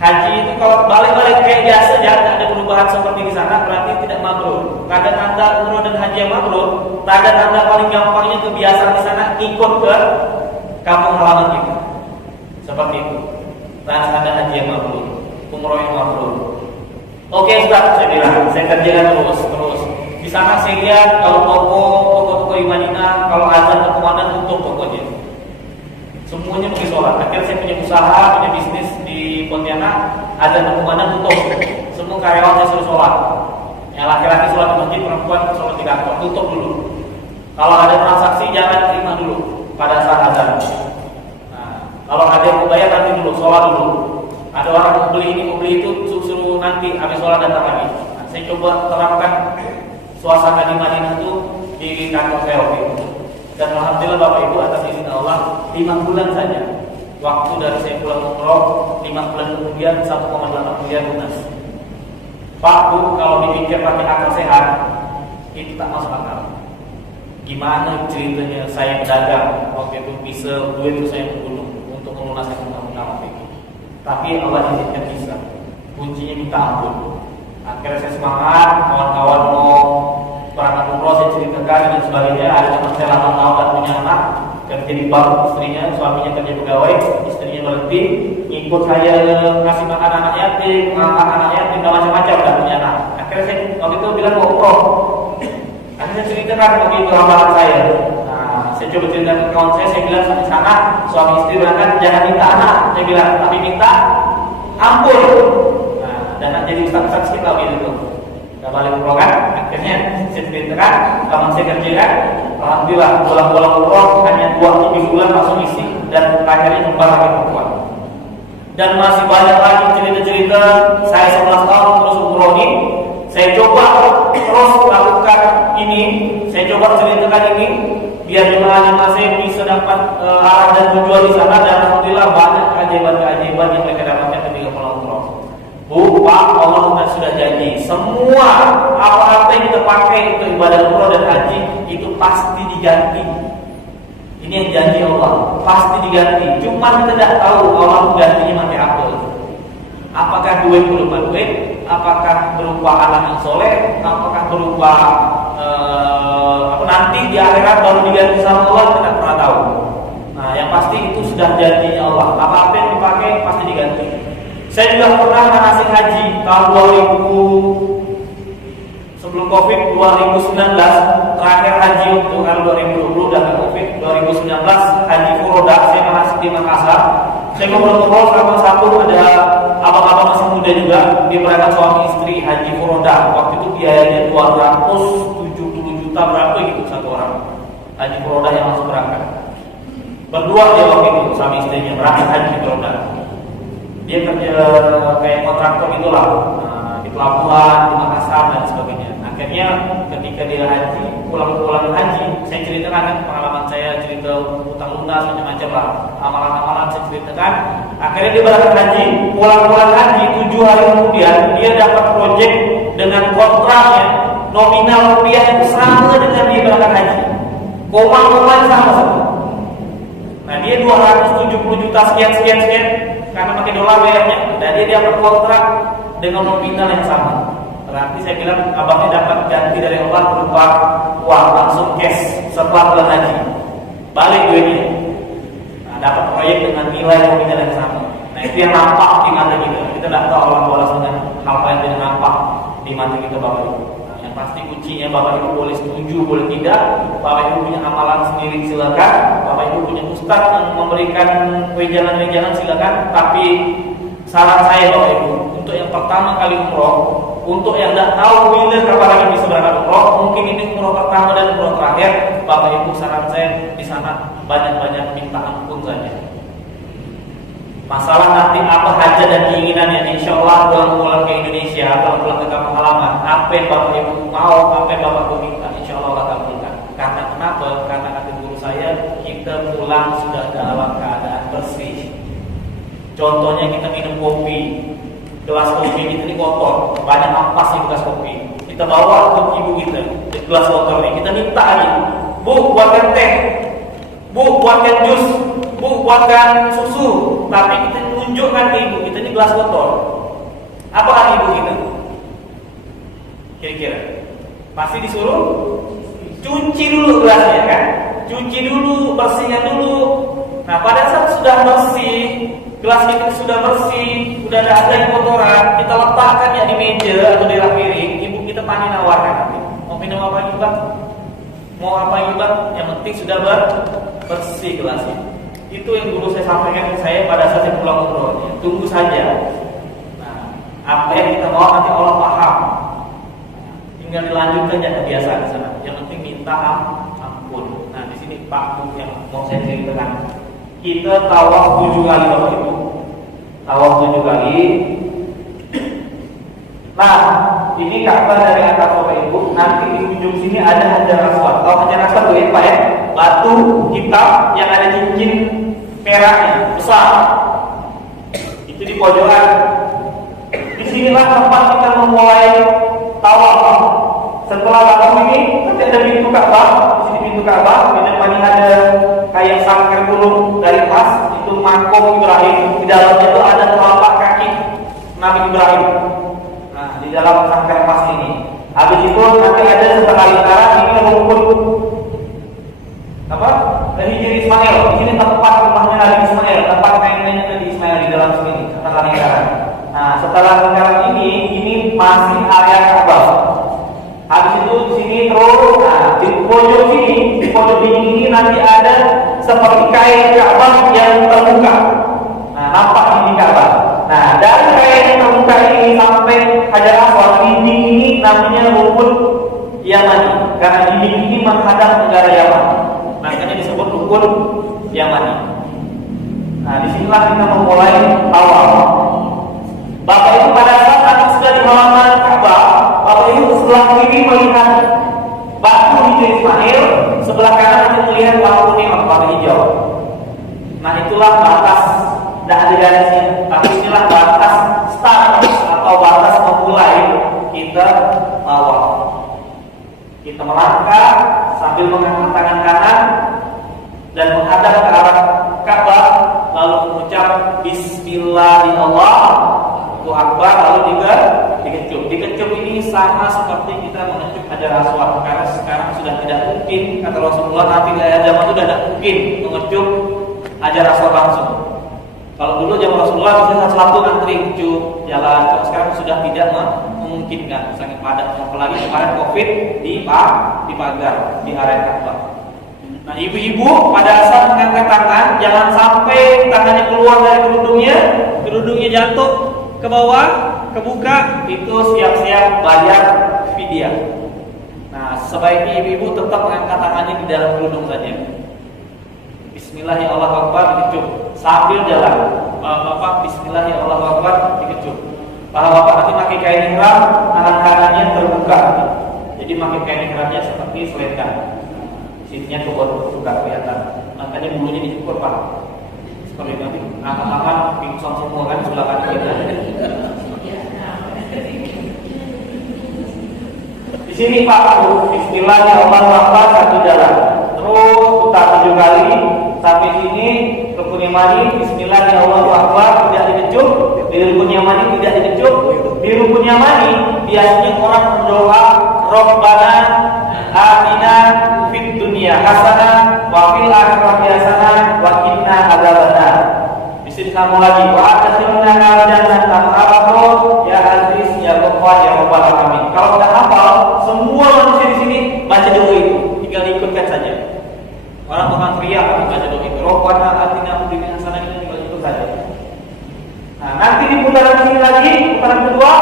Haji itu kalau balik-balik kayak biasa aja, tidak ada perubahan seperti di sana, berarti tidak mabrur. Tanda-tanda umroh dan haji yang mabrur, tanda-tanda paling gampangnya kebiasaan di sana ikut ke kampung halaman kita. Seperti itu. Tanda haji yang mabrur, umroh yang mabrur. Oke Ustaz, saya bilang, saya kerjakan terus. Di sana saya lihat kalau toko di Madinah, kalau azan berkumandang tutup tokonya. Semuanya pergi sholat. Akhirnya saya punya usaha, punya bisnis di Pontianak, azan berkumandang tutup. Semua karyawan saya suruh sholat. Yang laki-laki sholat di masjid, perempuan sholat di kantor, tutup dulu. Kalau ada transaksi jangan terima dulu pada saat azan. Kalau ada yang mau bayar nanti dulu, sholat dulu. Ada orang mau beli ini, mau beli itu, suruh nanti habis sholat datang lagi. Nah, saya coba terapkan suasana di Madinah itu di kantor saya waktu itu. Dan alhamdulillah Bapak Ibu atas izin Allah 5 bulan saja. Waktu dari saya pulang umroh, 5 bulan kemudian 1,8 miliar lunas. Pak Bu, kalau dipikir pakai akal sehat, itu tak masuk akal. Gimana ceritanya saya pedagang waktu itu bisa duit itu saya membunuh untuk melunaskan utang-utang itu. Tapi Allah izinkan bisa. Kuncinya minta ampun. Akhirnya saya semangat, kawan-kawan mau berangkat umroh, saya ceritakan dan sebagainya. Ada teman saya 8 tahun dan punya anak, kerja di bank, istrinya, suaminya kerja pegawai, istrinya berhenti, ikut saya ngasih makan anak yatim, mengangkat anak yatim, dan macam-macam dan punya anak. Akhirnya saya waktu itu bilang mau umroh. Akhirnya ceritakan begitu amalan saya. Nah, saya coba cerita ke kawan saya bilang di sana suami istri berangkat jangan minta anak, saya bilang, tapi minta ampun. Dan jadi ustaz kita gitu. Gak balik umroh kan? Akhirnya saya ceritakan, kawan saya kerjakan. Alhamdulillah pulang-pulang umroh hanya 2-3 bulan langsung isi dan akhirnya kembali lagi perempuan. dan masih banyak lagi cerita-cerita. Saya 11 tahun terus umroh ini, saya coba terus lakukan ini, saya coba ceritakan ini biar jemaah saya bisa dapat arah dan tujuan di sana, dan alhamdulillah banyak keajaiban-keajaiban yang mereka dapatkan ketika pulang umroh. Bu, Pak, Allah sudah janji semua apa-apa yang kita pakai untuk ibadah umroh dan haji itu pasti diganti. Ini yang janji Allah, pasti diganti. Cuma kita tidak tahu Allah gantinya pakai apa. Apakah duit berupa duit, apakah berupa anak yang soleh, apakah berupa nanti di akhirat baru diganti sama Allah, kita tidak pernah tahu. Nah, yang pasti itu sudah janjinya Allah. Apa-apa yang dipakai pasti diganti. Saya juga pernah manasik haji tahun 2000 sebelum Covid, 2019 terakhir haji untuk tahun 2020 dan Covid. 2019 haji furoda, saya manasik di Makassar. Saya ngobrol-ngobrol sama satu, ada abang-abang masih muda juga, dia berangkat suami istri haji furoda. Waktu itu biayanya 270 juta berapa gitu satu orang haji furoda yang langsung berangkat. Berdua dia waktu itu suami istrinya berangkat haji furoda. Dia kerja kayak kontraktor gitulah, di pelabuhan, di Makassar dan sebagainya. Akhirnya ketika dia haji, pulang haji, saya ceritakan kan pengalaman saya, cerita utang lunas macam-macam lah, amalan-amalan saya ceritakan. Akhirnya dia berangkat haji, pulang haji 7 hari kemudian dia dapat proyek dengan kontraknya nominal rupiah yang sama dengan dia berangkat haji, koma-komanya sama semua. Nah, dia 270 juta sekian karena pakai dolar bayarnya, dan dia dapat kontrak dengan nominal yang sama. Berarti saya bilang abangnya dapat ganti dari Allah berupa uang langsung cash setelah bulan haji, balik duitnya. Nah, dapat proyek dengan nilai nominal yang sama. Nah, itu yang nampak di mata kita. Kita tidak tahu Allah balas dengan hal yang tidak nampak di mata kita, Bapak Ibu. Nah, yang pasti kuncinya Bapak Ibu boleh setuju, boleh tidak. Bapak Ibu punya amalan sendiri silakan. Bapak Ibu punya ustaz yang memberikan wejangan-wejangan silakan. Tapi saran saya Bapak Ibu, untuk yang pertama kali umroh, untuk yang tidak tahu bila kapan lagi bisa berangkat umroh, mungkin ini umroh pertama dan umroh terakhir, Bapak Ibu saran saya di sana banyak-banyak minta ampun saja. Masalah nanti apa hajat dan keinginannya, insya Allah pulang ke Indonesia, pulang ke kampung halaman, apa yang Bapak Ibu mau, apa yang Bapak Ibu minta, insya Allah akan kabulkan. Karena kenapa? Karena kata guru saya, kita pulang sudah dalam keadaan bersih. Contohnya kita minum kopi, gelas kopi kita ini kotor, banyak ampas di gelas kopi. Kita bawa ke ibu kita, di gelas kotor ini, kita minta aja, Bu, buatkan teh, Bu, buatkan jus, Bu, buatkan susu. Tapi kita tunjukkan ke ibu kita ini gelas kotor. Apa kata ibu kita? Kira-kira pasti disuruh cuci dulu gelasnya kan? Cuci dulu, bersihkan dulu. Nah, pada saat sudah bersih, gelas kita sudah bersih, sudah ada lagi kotoran, kita letakkan ya di meja atau di rak piring. Ibu kita pani nawarkan nanti. Mau minum apa lagi, Bang? Mau apa lagi, Bang? Yang penting sudah bersih gelasnya. Itu yang dulu saya sampaikan ke saya pada saat saya pulang umroh. Tunggu saja. Nah, apa yang kita mau nanti Allah paham. Tinggal dilanjutkan ya kebiasaan di sana. Yang penting minta ampun. Nah, di sini Pak Bu yang mau saya ceritakan. Kita tawaf 7 kali Bapak Ibu. Tawaf 7 kali. Nah, ini Ka'bah dari atas Bapak Ibu. Nanti di ujung sini ada Hajar Aswad. Tahu Hajar Aswad itu ya, Pak ya? Batu hitam yang ada cincin merahnya besar. Itu di pojokan. Disinilah tempat kita memulai tawaf. Setelah batu ini nanti ada pintu Ka'bah. Di sini pintu Ka'bah. Di depan ini ada kayak sangkar gunung dari emas, itu makom Ibrahim. Di dalamnya itu ada telapak kaki Nabi Ibrahim. Nah, di dalam sangkar emas ini. Habis itu nanti ada setengah lingkaran ini rumput apa? Hijri Ismail. Di sini tempat rumahnya Nabi Ismail, tempat neneknya Nabi Ismail di dalam sini setengah lingkaran. Nah, setelah lingkaran ini masih area Ka'bah. Habis itu di sini terus, nah, di pojok ini nanti ada seperti kain Ka'bah yang terbuka. Nah, nampak ini Ka'bah. Nah, dari kain yang terbuka ini sampai Hajar Aswad, dinding ini namanya rumput Yamani. Karena dinding ini menghadap negara Yaman, makanya disebut rukun Yamani. Nah, di sini disinilah kita memulai awal. Bapak Ibu pada saat nanti sudah di halaman Ka'bah, Bapak Ibu sebelah kiri melihat batu hijau Ismail, sebelah kanan nanti melihat lampu kuning warna hijau. Nah itulah batas, tidak ada garisnya, tapi inilah batas start atau batas memulai kita tawaf. Kita melangkah sambil mengangkat tangan kanan dan menghadap ke arah Ka'bah, lalu mengucap Bismillahirrahmanirrahim, Allahu Akbar, lalu juga dikecup. Dikecup ini sama seperti kita mengecup Hajar Aswad, karena sekarang sudah tidak mungkin, kata Rasulullah, nanti di akhir zaman sudah tidak mungkin mengecup Hajar Aswad langsung. Kalau dulu zaman Rasulullah bisa satu antri kecup jalan, kalau sekarang sudah tidak memungkinkan, sangat padat, apalagi kemarin Covid di pagar di area Ka'bah. Nah, ibu-ibu pada saat mengangkat tangan, jangan sampai tangannya keluar dari kerudungnya jatuh ke bawah, kebuka, itu siap-siap bayar fidyah. Nah, sebaiknya ibu-ibu tetap mengangkat tangannya di dalam kerudung saja. Bismillahirrahmanirrahim, dikecup sambil jalan. Bapak Bismillahirrahmanirrahim, dikecup. Kalau bapak nanti pakai kain ihram, tangan kanannya terbuka. Jadi pakai kain ihramnya seperti selendang. Sininya terbuka kelihatan. Makanya bulunya dicukur Pak. Seperti nanti angkat-angkat pingsan semua kan sebelah kanan kita. Di sini Pak, Bismillahirrahmanirrahim, satu jalan. Terus putar 7 kali sampai sini rukun yamani. Bismillahirrahmanirrahim, tidak dikecup. Di rukun yamani tidak dikecup. Di rukun yamani biasanya orang berdoa Rabbana atina fid dunya hasanah wa fil akhirati hasanah wa qina adzabannar. Bisa disambung lagi, wa atasirna jannatan arafah ya aziz ya ghafar ya rabbal alamin. Kalau sudah hafal, semua manusia di sini baca doa itu, tinggal ikutkan saja. Orang teriak tapi baca doa itu, Rabbana atina fid dunya hasanah, kita tinggal ikut saja. Nah, nanti di putaran sini lagi, putaran kedua,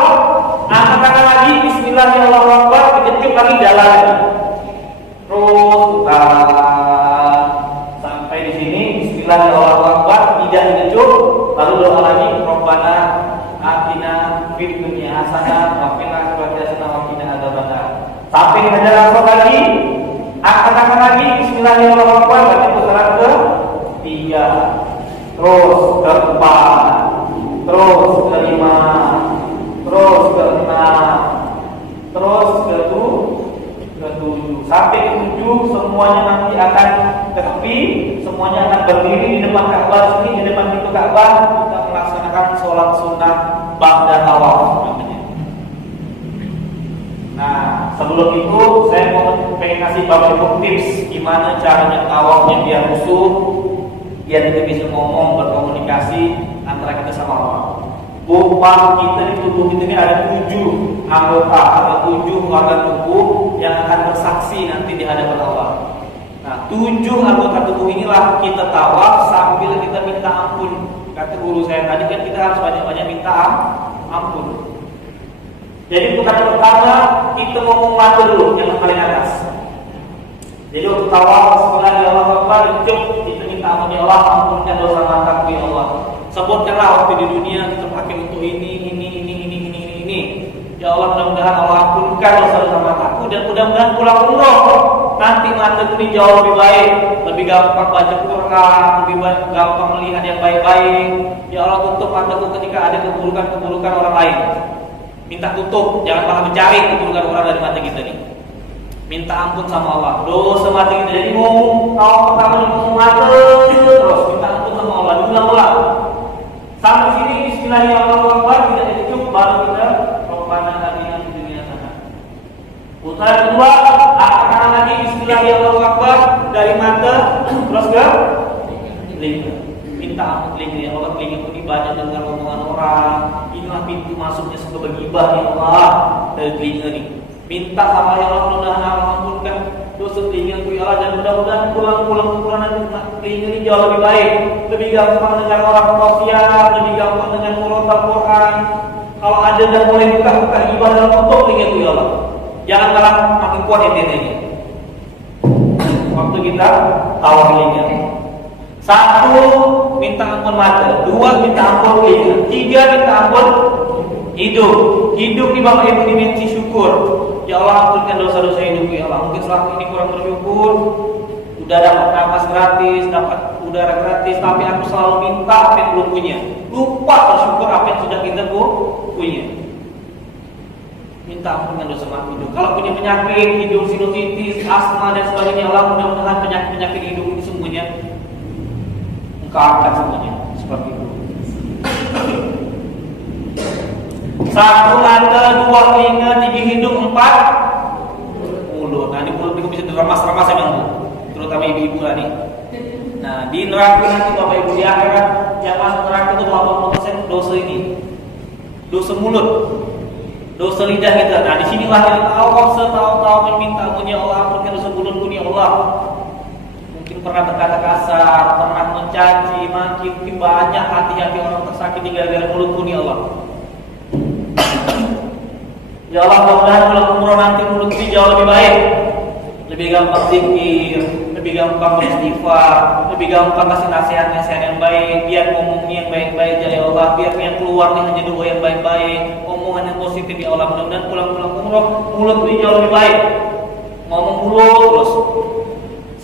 angkat tangan lagi, Bismillahirrahmanirrahim, dikecup lagi, jalan lagi. Terus putar sampai di sini, Bismillahirrahmanirrahim, tidak dikecup, lalu doa lagi, Rabbana atina fid dunya hasanah wa fil akhirati hasanah wa qina adzabannar. Sampai di Hajar Aswad lagi, angkat tangan lagi, Bismillahirrahmanirrahim, berarti putaran ke-3. Terus ke-4. Terus ke-5, terus ke-6, terus ke-7, sampai ke-7 semuanya nanti akan tepi, semuanya akan berdiri di depan Ka'bah sini, di depan pintu Ka'bah, kita melaksanakan sholat sunnah ba'da tawaf namanya. Nah, sebelum itu saya mau kasih Bapak Ibu tips gimana caranya tawafnya biar khusyuk, biar kita bisa ngomong, berkomunikasi antara kita sama Allah. Bukan kita di tubuh kita ini ada 7 anggota atau 7 organ tubuh yang akan bersaksi nanti di hadapan Allah. Nah, 7 anggota tubuh inilah kita tawaf sambil kita minta ampun. Kata guru saya tadi kan kita harus banyak-banyak minta ampun. Jadi putaran pertama kita ngomong mata dulu yang paling atas. Jadi waktu tawaf Bismillahirrahmanirrahim, kita minta ampun, ya Allah, ampunkan dosa mataku ya Allah. Sebutkanlah waktu di dunia kita pakai untuk ini. Ya Allah, mudah-mudahan Allah ampunkan dosa-dosa mataku dan mudah-mudahan pulang umroh nanti mataku ini jauh lebih baik, lebih gampang baca Quran, lebih gampang melihat yang baik-baik. Ya Allah, tutup mataku ketika ada keburukan-keburukan orang lain. Minta tutup, jangan malah mencari keburukan orang dari mata kita nih. Minta ampun sama Allah, dosa mata kita. Jadi ngomong pertama ngomong mata terus minta ampun sama Allah, diulang-ulang. Sampai sini Bismillahirrahmanirrahim tidak dikecup, baru kita Rabbana atina fid dunya hasanah. Putaran kedua, angkat tangan lagi, Bismillahirrahmanirrahim, dari mata terus ke telinga. Minta ampun telinga, ya Allah, telinga itu banyak dengar omongan orang. Inilah pintu masuknya surga bergibah ya Allah, dari telinga nih. Minta sama ya Allah, mudah-mudahan Allah ampunkan dosa telinga ya Allah, dan mudah-mudahan pulang nanti telinga ini jauh lebih baik, lebih gampang dengan orang sosial, lebih gampang dengan mulut Al-Quran. Kalau ada dan mulai buka gibah dalam tutup telinga ya Allah, jangan malah makin kuat ini. Waktu kita tahu telinga. 1, minta ampun mata, 2 minta ampun telinga, 3 minta ampun hidup. Hidup di Bapak Ibu dimensi syukur. Ya Allah, ampunkan dosa-dosa hidupku ya Allah. Mungkin selama ini kurang bersyukur, udah dapat nafas gratis, dapat udara gratis, tapi aku selalu minta apa yang belum punya. Lupa bersyukur apa yang sudah kita punya. Minta ampunkan dosa hidup. Kalau punya penyakit hidup, sinusitis, asma dan sebagainya, Allah mudah-mudahan penyakit hidup ini semuanya Engkau angkat semuanya. Seperti itu. 1 mata, 2 telinga, 3 hidung, 4 mulut. Nah, ini mulut juga bisa diremas-remas emang Bu, terutama ibu-ibu tadi. Nah, di neraka nanti Bapak Ibu di akhirat yang masuk neraka itu 80% dosa ini. Dosa mulut, dosa lidah kita. Nah, di sinilah kita Allah setahu-tahu meminta ampun ya Allah, ampunkan dosa mulutku ya Allah. Mungkin pernah berkata kasar, pernah mencaci, maki, mungkin banyak hati-hati orang tersakiti gara-gara mulutku ya Allah. Ya Allah, mudah-mudahan kalau umroh nanti mulut ini jauh lebih baik, lebih gampang zikir, lebih gampang beristighfar, lebih gampang kasih nasihat-nasihat yang baik, biar ngomongnya yang baik-baik ya Allah, biar yang keluarnya hanya doa yang baik-baik, omongan yang positif ya Allah. Mudah-mudahan pulang-pulang umroh mulut ini jauh lebih baik, ngomong mulut terus.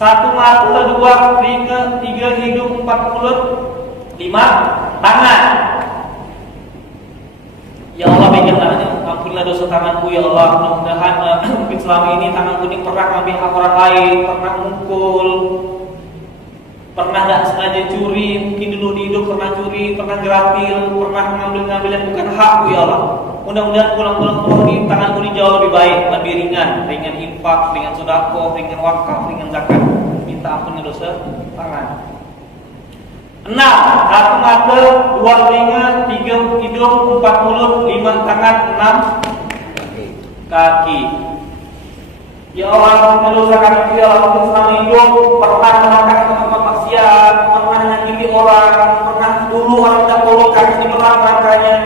1 mata, 2 telinga, 3 hidung, 4 mulut, 5 tangan. Ya Allah, pegang tangannya, ampunilah dosa tanganku ya Allah. Mudah-mudahan mungkin selama ini tanganku ini pernah ngambil hak orang lain, pernah mukul, pernah gak sengaja curi, mungkin dulu di hidup pernah curi, pernah geratil, pernah ngambil yang bukan hakku ya Allah. Mudah-mudahan pulang-pulang ini tanganku ini jauh lebih baik, lebih ringan infak, ringan sedekah, ringan wakaf, ringan zakat. Minta ampunnya dosa tangan. 6. 1 mata, 2 telinga, 3 hidung, 4 mulut, 5 tangan, 6 kaki. Ya Allah, ampunkan dosa kaki ya Allah. Mungkin selama hidup pernah melangkah ke tempat maksiat, pernah menyakiti orang, pernah dulu orang tidak tolong kaki di belakang langkahnya.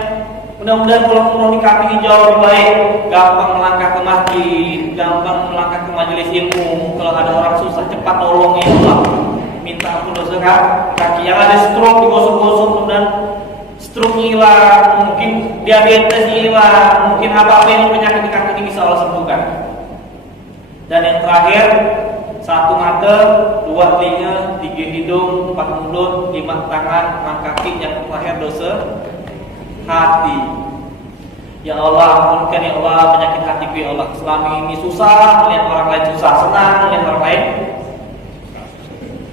Mudah-mudahan pulang-pulang di kaki ini jauh lebih baik, gampang melangkah ke masjid, gampang melangkah ke majelis ilmu. Kalau ada orang susah cepat tolong ya Allah. Minta ampun dosa kaki. Yang ada stroke digosok-gosok dan stroke hilang, mungkin diabetes hilang, mungkin apa-apa yang penyakit di kaki ini bisa Allah sembuhkan. Dan yang terakhir, 1 mata, 2 telinga, 3 hidung, 4 mulut, 5 tangan, 6 kaki. Yang terakhir dosa hati. Ya Allah, ampunkan ya Allah penyakit hatiku ya Allah. Selama ini susah melihat orang lain susah, senang melihat orang lain.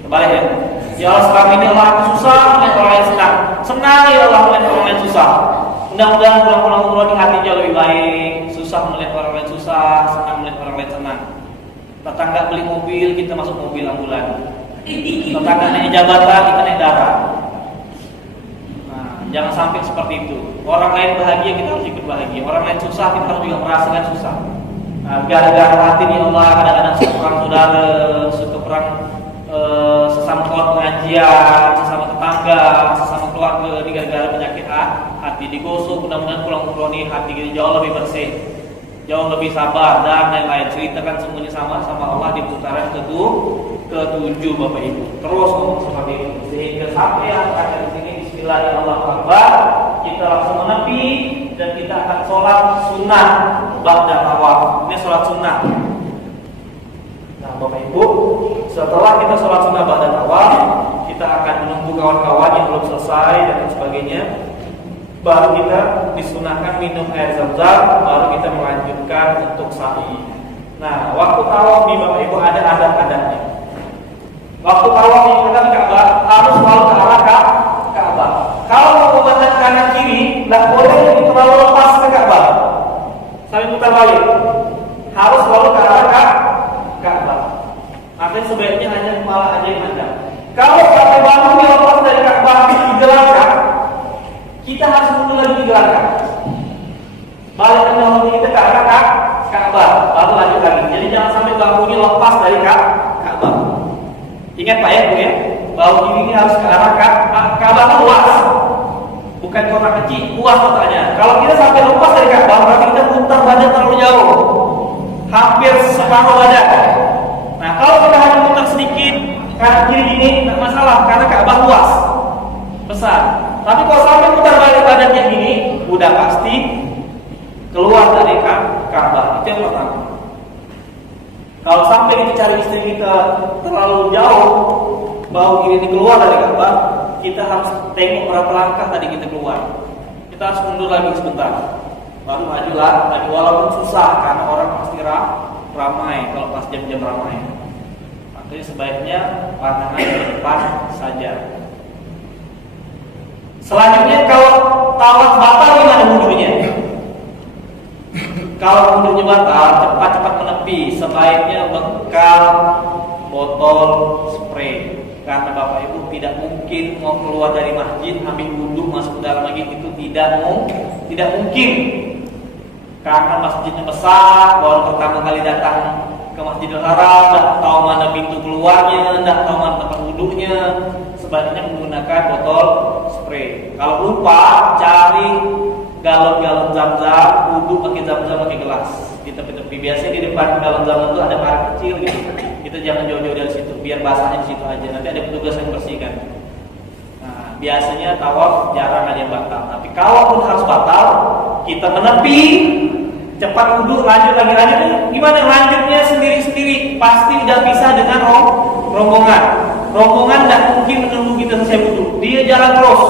Kembali ya. Ya Allah, selama ini Allah aku susah melihat orang lain senang, senang ya Allah melihat orang lain susah. Mudah-mudahan pulang-pulang umroh di hati jauh lebih baik. Susah melihat orang lain susah, senang melihat orang lain senang. Tetangga beli mobil, kita masuk mobil ambulan. Tetangga naik jabatan, kita naik darat. Nah, jangan sampai seperti itu. Orang lain bahagia, kita harus ikut bahagia. Orang lain susah, kita harus juga merasakan susah. Nah, gara-gara hati ini Allah kadang-kadang suka perang saudara, suka perang sesama kawan pengajian, sesama tetangga, sesama keluarga, di gara-gara penyakit hati digosok. Mudah-mudahan pulang umroh ini hati kita jauh lebih bersih, jauh lebih sabar dan lain-lain. Ceritakan semuanya sama Allah di putaran ke-7 Bapak Ibu. Terus ngomong seperti itu sehingga sampai akhir di sini Bismillahirrahmanirrahim kita langsung menepi dan kita akan sholat sunnah ba'da tawaf. Ini sholat sunnah. Nah Bapak Ibu, setelah kita sholat sunnah ba'da tawaf, kita akan menunggu kawan-kawan yang belum selesai dan sebagainya. Baru kita disunahkan minum air zam-zam, baru kita melanjutkan untuk sa'i. Nah, waktu tawaf nih Bapak Ibu ada adab-adabnya. Waktu tawaf di Ka'bah harus selalu ke arah Ka'bah. Kalau mau memandang kanan kiri, tidak boleh terlalu lepas ke Ka'bah. Sampai putar balik. Harus selalu ke arah Ka'bah. Makanya sebaiknya hanya kepala aja yang mandang. Kalau sampai bahu lepas dari Ka'bah digerakkan, kita harus mundur lagi 3 langkah. Balik dahulu kita ke arah Ka'bah, baru lanjut lagi. Jadi jangan sampai bahu ini lepas dari Ka'bah. Ingat Pak ya Bu ya, bahu kiri ini harus ke arah Ka'bah luas, bukan kota kecil, luas kotanya. Kalau kita sampai lepas dari Ka'bah, berarti kita putar badan terlalu jauh, hampir separuh badan. Nah kalau kita hanya putar sedikit kanan kiri ini tidak masalah karena Ka'bah luas. besar. Tapi kalau sampai putar balik badannya gini, udah pasti keluar dari Ka'bah. Itu yang pertama. Kalau sampai kita cari istri kita terlalu jauh, bau kiri ini keluar dari Ka'bah, kita harus tengok berapa langkah tadi kita keluar. Kita harus mundur lagi sebentar, baru majulah. Tadi walaupun susah karena orang pasti ramai kalau pas jam-jam ramai. Makanya sebaiknya pandangan ke depan saja. Selanjutnya kalau tawaf batal gimana wudhunya? Kalau wudhunya batal, cepat-cepat menepi. Sebaiknya bekal botol spray. Karena Bapak Ibu tidak mungkin mau keluar dari masjid ambil wudhu masuk ke dalam lagi, itu tidak mungkin. Karena masjidnya besar, baru pertama kali datang ke Masjidil Haram, tidak tahu mana pintu keluarnya, tidak tahu mana tempat wudhunya. Sebaiknya menggunakan botol spray. Kalau lupa, cari galon-galon zam-zam, wudhu pakai zam-zam, pakai gelas di tepi-tepi. Biasanya di depan galon zam-zam itu ada air kecil gitu. Kita jangan jauh-jauh dari situ, biar basahnya di situ aja. Nanti ada petugas yang bersihkan. Nah, biasanya tawaf jarang ada yang batal. Tapi kalau harus batal, kita menepi, cepat wudhu, lanjut lagi. Gimana lanjutnya sendiri-sendiri? Pasti udah bisa dengan rombongan. Rombongan tidak mungkin menunggu kita selesai wudhu. Dia jalan terus.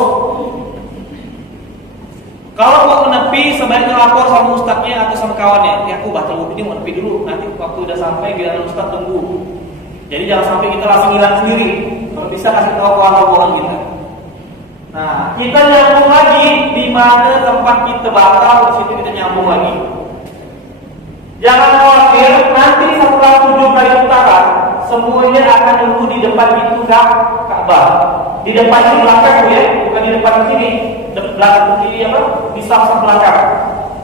Kalau mau menepi, sebaiknya lapor sama ustadznya atau sama kawannya. Ya, aku batal wudhu ini, mau menepi dulu. Nanti waktu udah sampai, biar ustadz tunggu. Jadi jangan sampai kita langsung hilang sendiri. Kalau bisa kasih tahu kawan rombongan kita. Nah, kita nyambung lagi di mana tempat kita batal, di situ kita nyambung lagi. Jangan khawatir, nanti setelah 7 kali putaran, semuanya akan nunggu di depan pintu Ka'bah. Di depan di belakang ya, bukan di depan sini. Belakang kiri apa? Di saf belakang.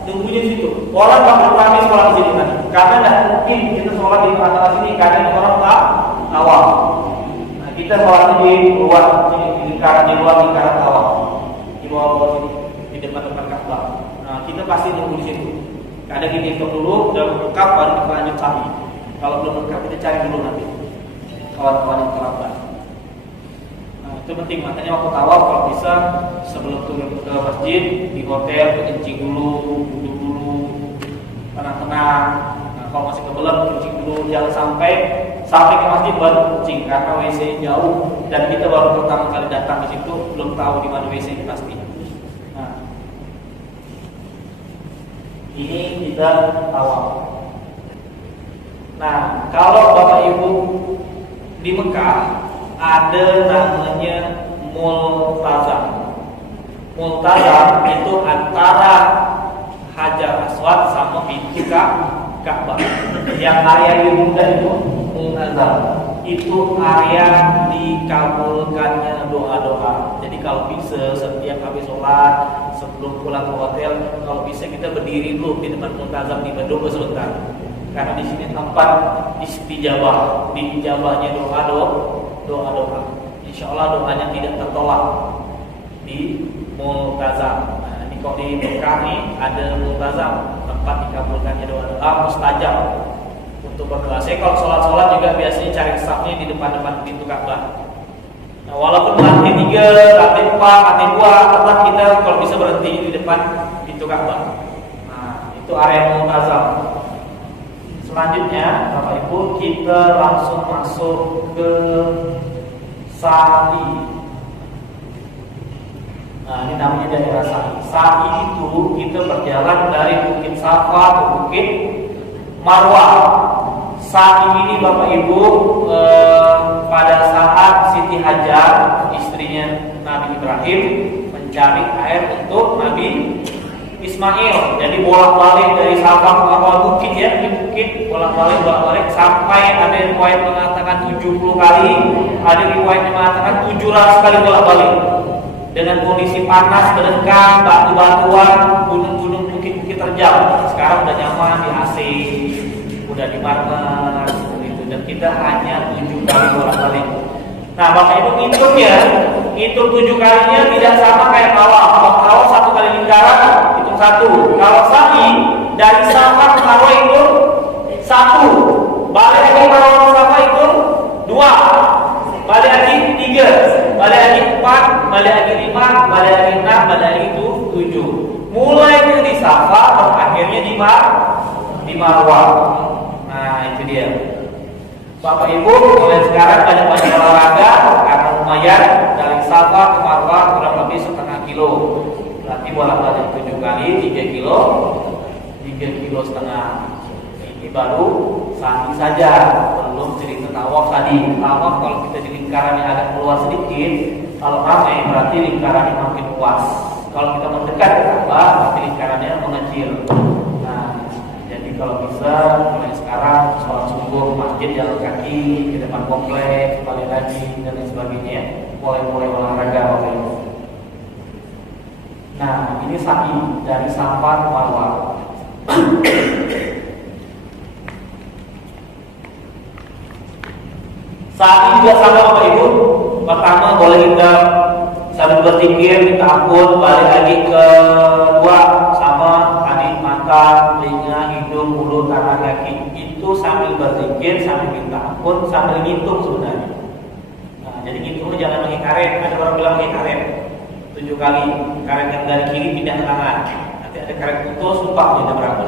Nunggunya di situ. Orang bakal ramai sholat di sini nanti. Karena tidak mungkin kita sholat di tengah-tengah sini karena orang tak awam. Nah, kita sholat di luar, di lingkaran awam. Di bawah sini, di depan Ka'bah. Nah, kita pasti nunggu di situ. Kadang kita hitung dulu, udah lengkap baru kita lanjut sa'i. Kalau belum lengkap kita cari dulu nanti kawan-kawan yang terlambat. Nah, itu penting, makanya waktu tawaf kalau bisa sebelum turun ke masjid di hotel kencing dulu, duduk dulu, tenang-tenang. Nah, kalau masih kebelet kencing dulu, jangan sampai ke masjid baru kencing karena WC jauh dan kita baru pertama kali datang ke situ belum tahu di mana WC ini pasti. Ini kita tawaf. Nah, kalau Bapak Ibu di Mekah ada namanya multazam. Multazam itu antara Hajar Aswad sama pintu Ka'bah. Yang area di bunda itu multazam. Itu area dikabulkannya doa-doa. Jadi kalau bisa setiap habis sholat, sebelum pulang ke hotel, kalau bisa kita berdiri dulu di depan multazam di berdoa sebentar. Karena di sini tempat istijabah, diijabahnya doa-doa. Insya Allah doanya tidak tertolak di multazam. Nah, ini kok di Mekah nih ada multazam, tempat dikabulkannya doa-doa mustajab untuk berdoa. Saya kalau sholat juga biasanya cari safnya di depan pintu Ka'bah. Nah, walaupun lantai 3, lantai 4, lantai 2, tetap kita kalau bisa berhenti di depan pintu Ka'bah. Nah, itu area multazam. Selanjutnya, Bapak Ibu, kita langsung masuk ke sa'i. Nah, ini namanya daerah sa'i. Sa'i itu kita berjalan dari Bukit Safa ke Bukit Marwah. Sa'i ini Bapak Ibu pada saat Siti Hajar, istrinya Nabi Ibrahim, mencari air untuk Nabi Ismail. Jadi bolak-balik dari Sabang ke Marwah bukit ya, di bukit bolak-balik sampai ada riwayat mengatakan 70 kali, ada riwayat yang mengatakan 700 kali bolak-balik. Dengan kondisi panas, berdengkang, batu-batuan, gunung-gunung, bukit-bukit terjal. Sekarang udah nyaman di AC, udah di marmer seperti itu, dan kita hanya 7 kali bolak-balik. Nah, Bapak Ibu ngitung ya, ngitung 7 kalinya tidak sama kayak tawaf. Kalau tawaf 1 kali lingkaran, hitung 1. Kalau sa'i dari Safa ke Marwah itu 1. Balik lagi Marwah ke Safa itu 2. Balik lagi 3. Balik lagi 4. balik lagi 5, balik lagi 6, balik lagi 7. Mulai dari Safa, akhirnya di Marwah. Nah, itu dia. Bapak Ibu, mulai sekarang banyak olahraga karena lumayan dari Safa ke Marwah kurang lebih setengah kilo. Berarti bolak-balik 7 kali 3 kilo, 3,5 kilo. Ini baru sa'i saja, belum cerita tawaf tadi. Tawaf kalau kita di lingkaran yang agak keluar sedikit, kalau ramai berarti lingkarannya makin luas. Kalau kita mendekat ke Ka'bah, berarti lingkarannya mengecil. Nah, jadi kalau bisa mulai sekarang sholat subuh masjid jalan kaki di depan komplek, balik lagi dan lain sebagainya. Mulai olahraga oleh. Nah, ini sa'i dari Safa ke Marwah. Sa'i juga sama Bapak Ibu. Pertama boleh kita sambil berzikir, minta ampun, balik lagi ke dua sama tadi mata, telinga, hidung, mulut, tangan, kaki. Itu sambil berzikir, sambil minta ampun, sambil ngitung sebenarnya. Nah, jadi ngitungnya jangan pakai karet. Ada orang bilang pakai karet 7 kali, karet yang dari kiri pindah ke kanan. Nanti ada karet putus, lupa dia berapa.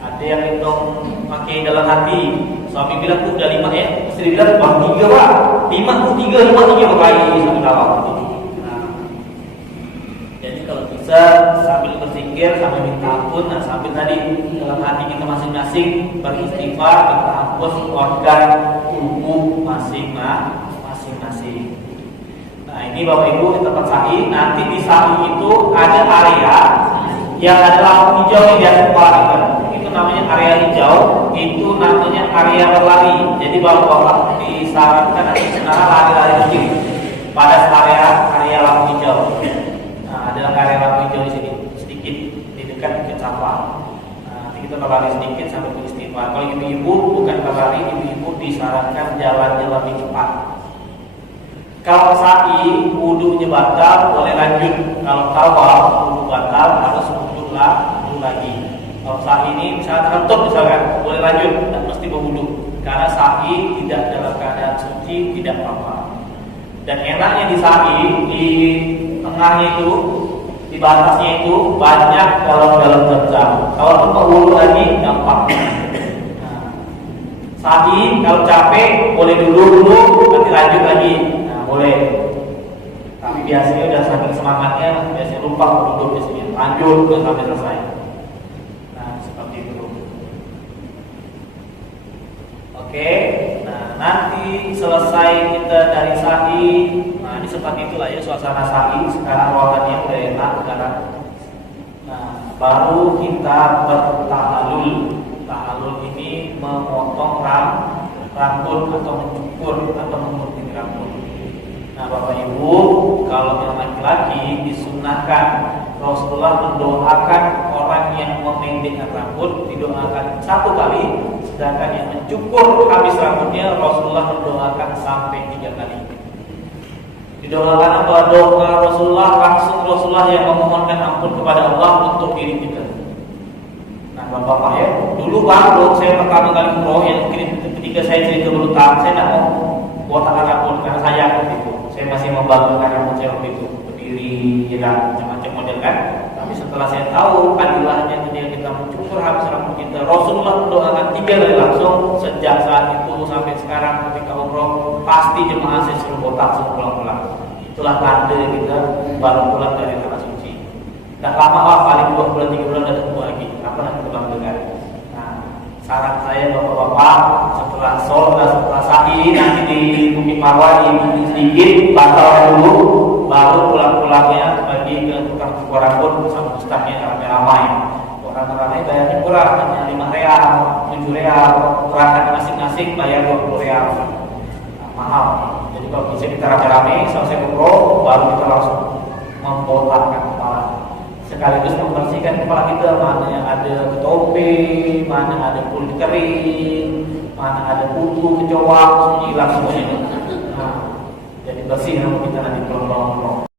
Ada yang hitung pakai dalam hati. Suami bilang tuh udah 5 ya, istri bilang bang 3 pak, 5 tuh 3 berkali sambil tawaf. Nah, jadi kalau bisa sambil berzikir, sambil minta ampun, nah sambil tadi dalam hati kita masing-masing beristighfar, minta ampun, organ tubuh masing-masing. Nah ini Bapak Ibu di tempat sa'i, nanti di sa'i itu ada area yang ada lampu hijau yang diaspal namanya area hijau, itu namanya area berlari. Jadi bapak-bapak disarankan sekarang lari-lari sedikit pada area lampu hijau. Nah, ada area lampu hijau di sini sedikit di dekat Safa. Nah, nanti kita berlari sedikit sampai ke istighfar. Kalau ibu-ibu bukan berlari, ibu-ibu disarankan jalan-jalan lebih cepat. Kalau sa'i wudunya batal, boleh lanjut. Kalau tawaf wudu batal, harus wudu lagi. Kalau sa'i ini misalnya terhentuk misalkan, boleh lanjut, dan mesti berwudu. Karena sa'i tidak dalam keadaan suci, tidak apa-apa. Dan enaknya di sa'i, di tengahnya itu, di batasnya itu banyak galon-galon zam-zam. Kalau mau wudu lagi, gampang. Nah, sa'i kalau capek boleh dulu, nanti lanjut lagi. Nah, boleh. Tapi biasanya udah saking semangatnya, biasanya lupa duduk biasanya. Lanjut sampai selesai. Oke, nah nanti selesai kita dari sa'i, nah ini seperti itulah ya suasana sa'i. Sekarang ruangannya udah enak sekarang. Nah baru kita bertahalul. Tahalul ini memotong rambut atau mencukur atau memutih rambut. Nah Bapak Ibu, kalau yang laki-laki disunahkan Rasulullah mendoakan orang yang memendekkan rambut didoakan 1 kali, sedangkan yang mencukur habis rambutnya Rasulullah mendoakan sampai 3 kali. Didoakan apa? Doa Rasulullah langsung Rasulullah yang memohonkan ampun kepada Allah untuk diri kita. Nah Bapak-bapak ya, dulu baru saya pertama kali umroh yang ketika saya cerita berutang, saya tidak mau botakan rambut karena sayang gitu. Saya masih membanggakan rambut saya waktu itu berdiri, ya macam-macam model kan. Tapi setelah saya tahu adilahnya ketika kita mencukur habis rambut kita, Rasulullah mendoakan 3 kali langsung. Sejak saat itu sampai sekarang ketika umroh pasti jemaah saya suruh botak suruh pulang-pulang. Itulah tanda kita baru pulang dari tanah suci. Tak lama paling 2 bulan 3 bulan datang lagi. Apa nanti kita banggakan. Nah, saran saya bapak-bapak setelah sholat, setelah sa'i nanti di Bukit Marwah ini sedikit batal dulu, baru pulang-pulangnya bagi ke tukang cukur rambut sama ustaznya ramai-ramai. Orang ramai bayarnya kurang, hanya 5 real, 7 real, perangkat masing-masing bayar 20 real. Nah, mahal. Jadi kalau bisa kita rame-rame selesai umroh, baru kita langsung membotakkan kepala. Sekaligus membersihkan kepala kita, mana yang ada ketombe, mana ada kulit kering, mana ada kutu, kecoa, semua hilang semuanya. Nah, jadi bersih rambut kita nanti kalau umroh.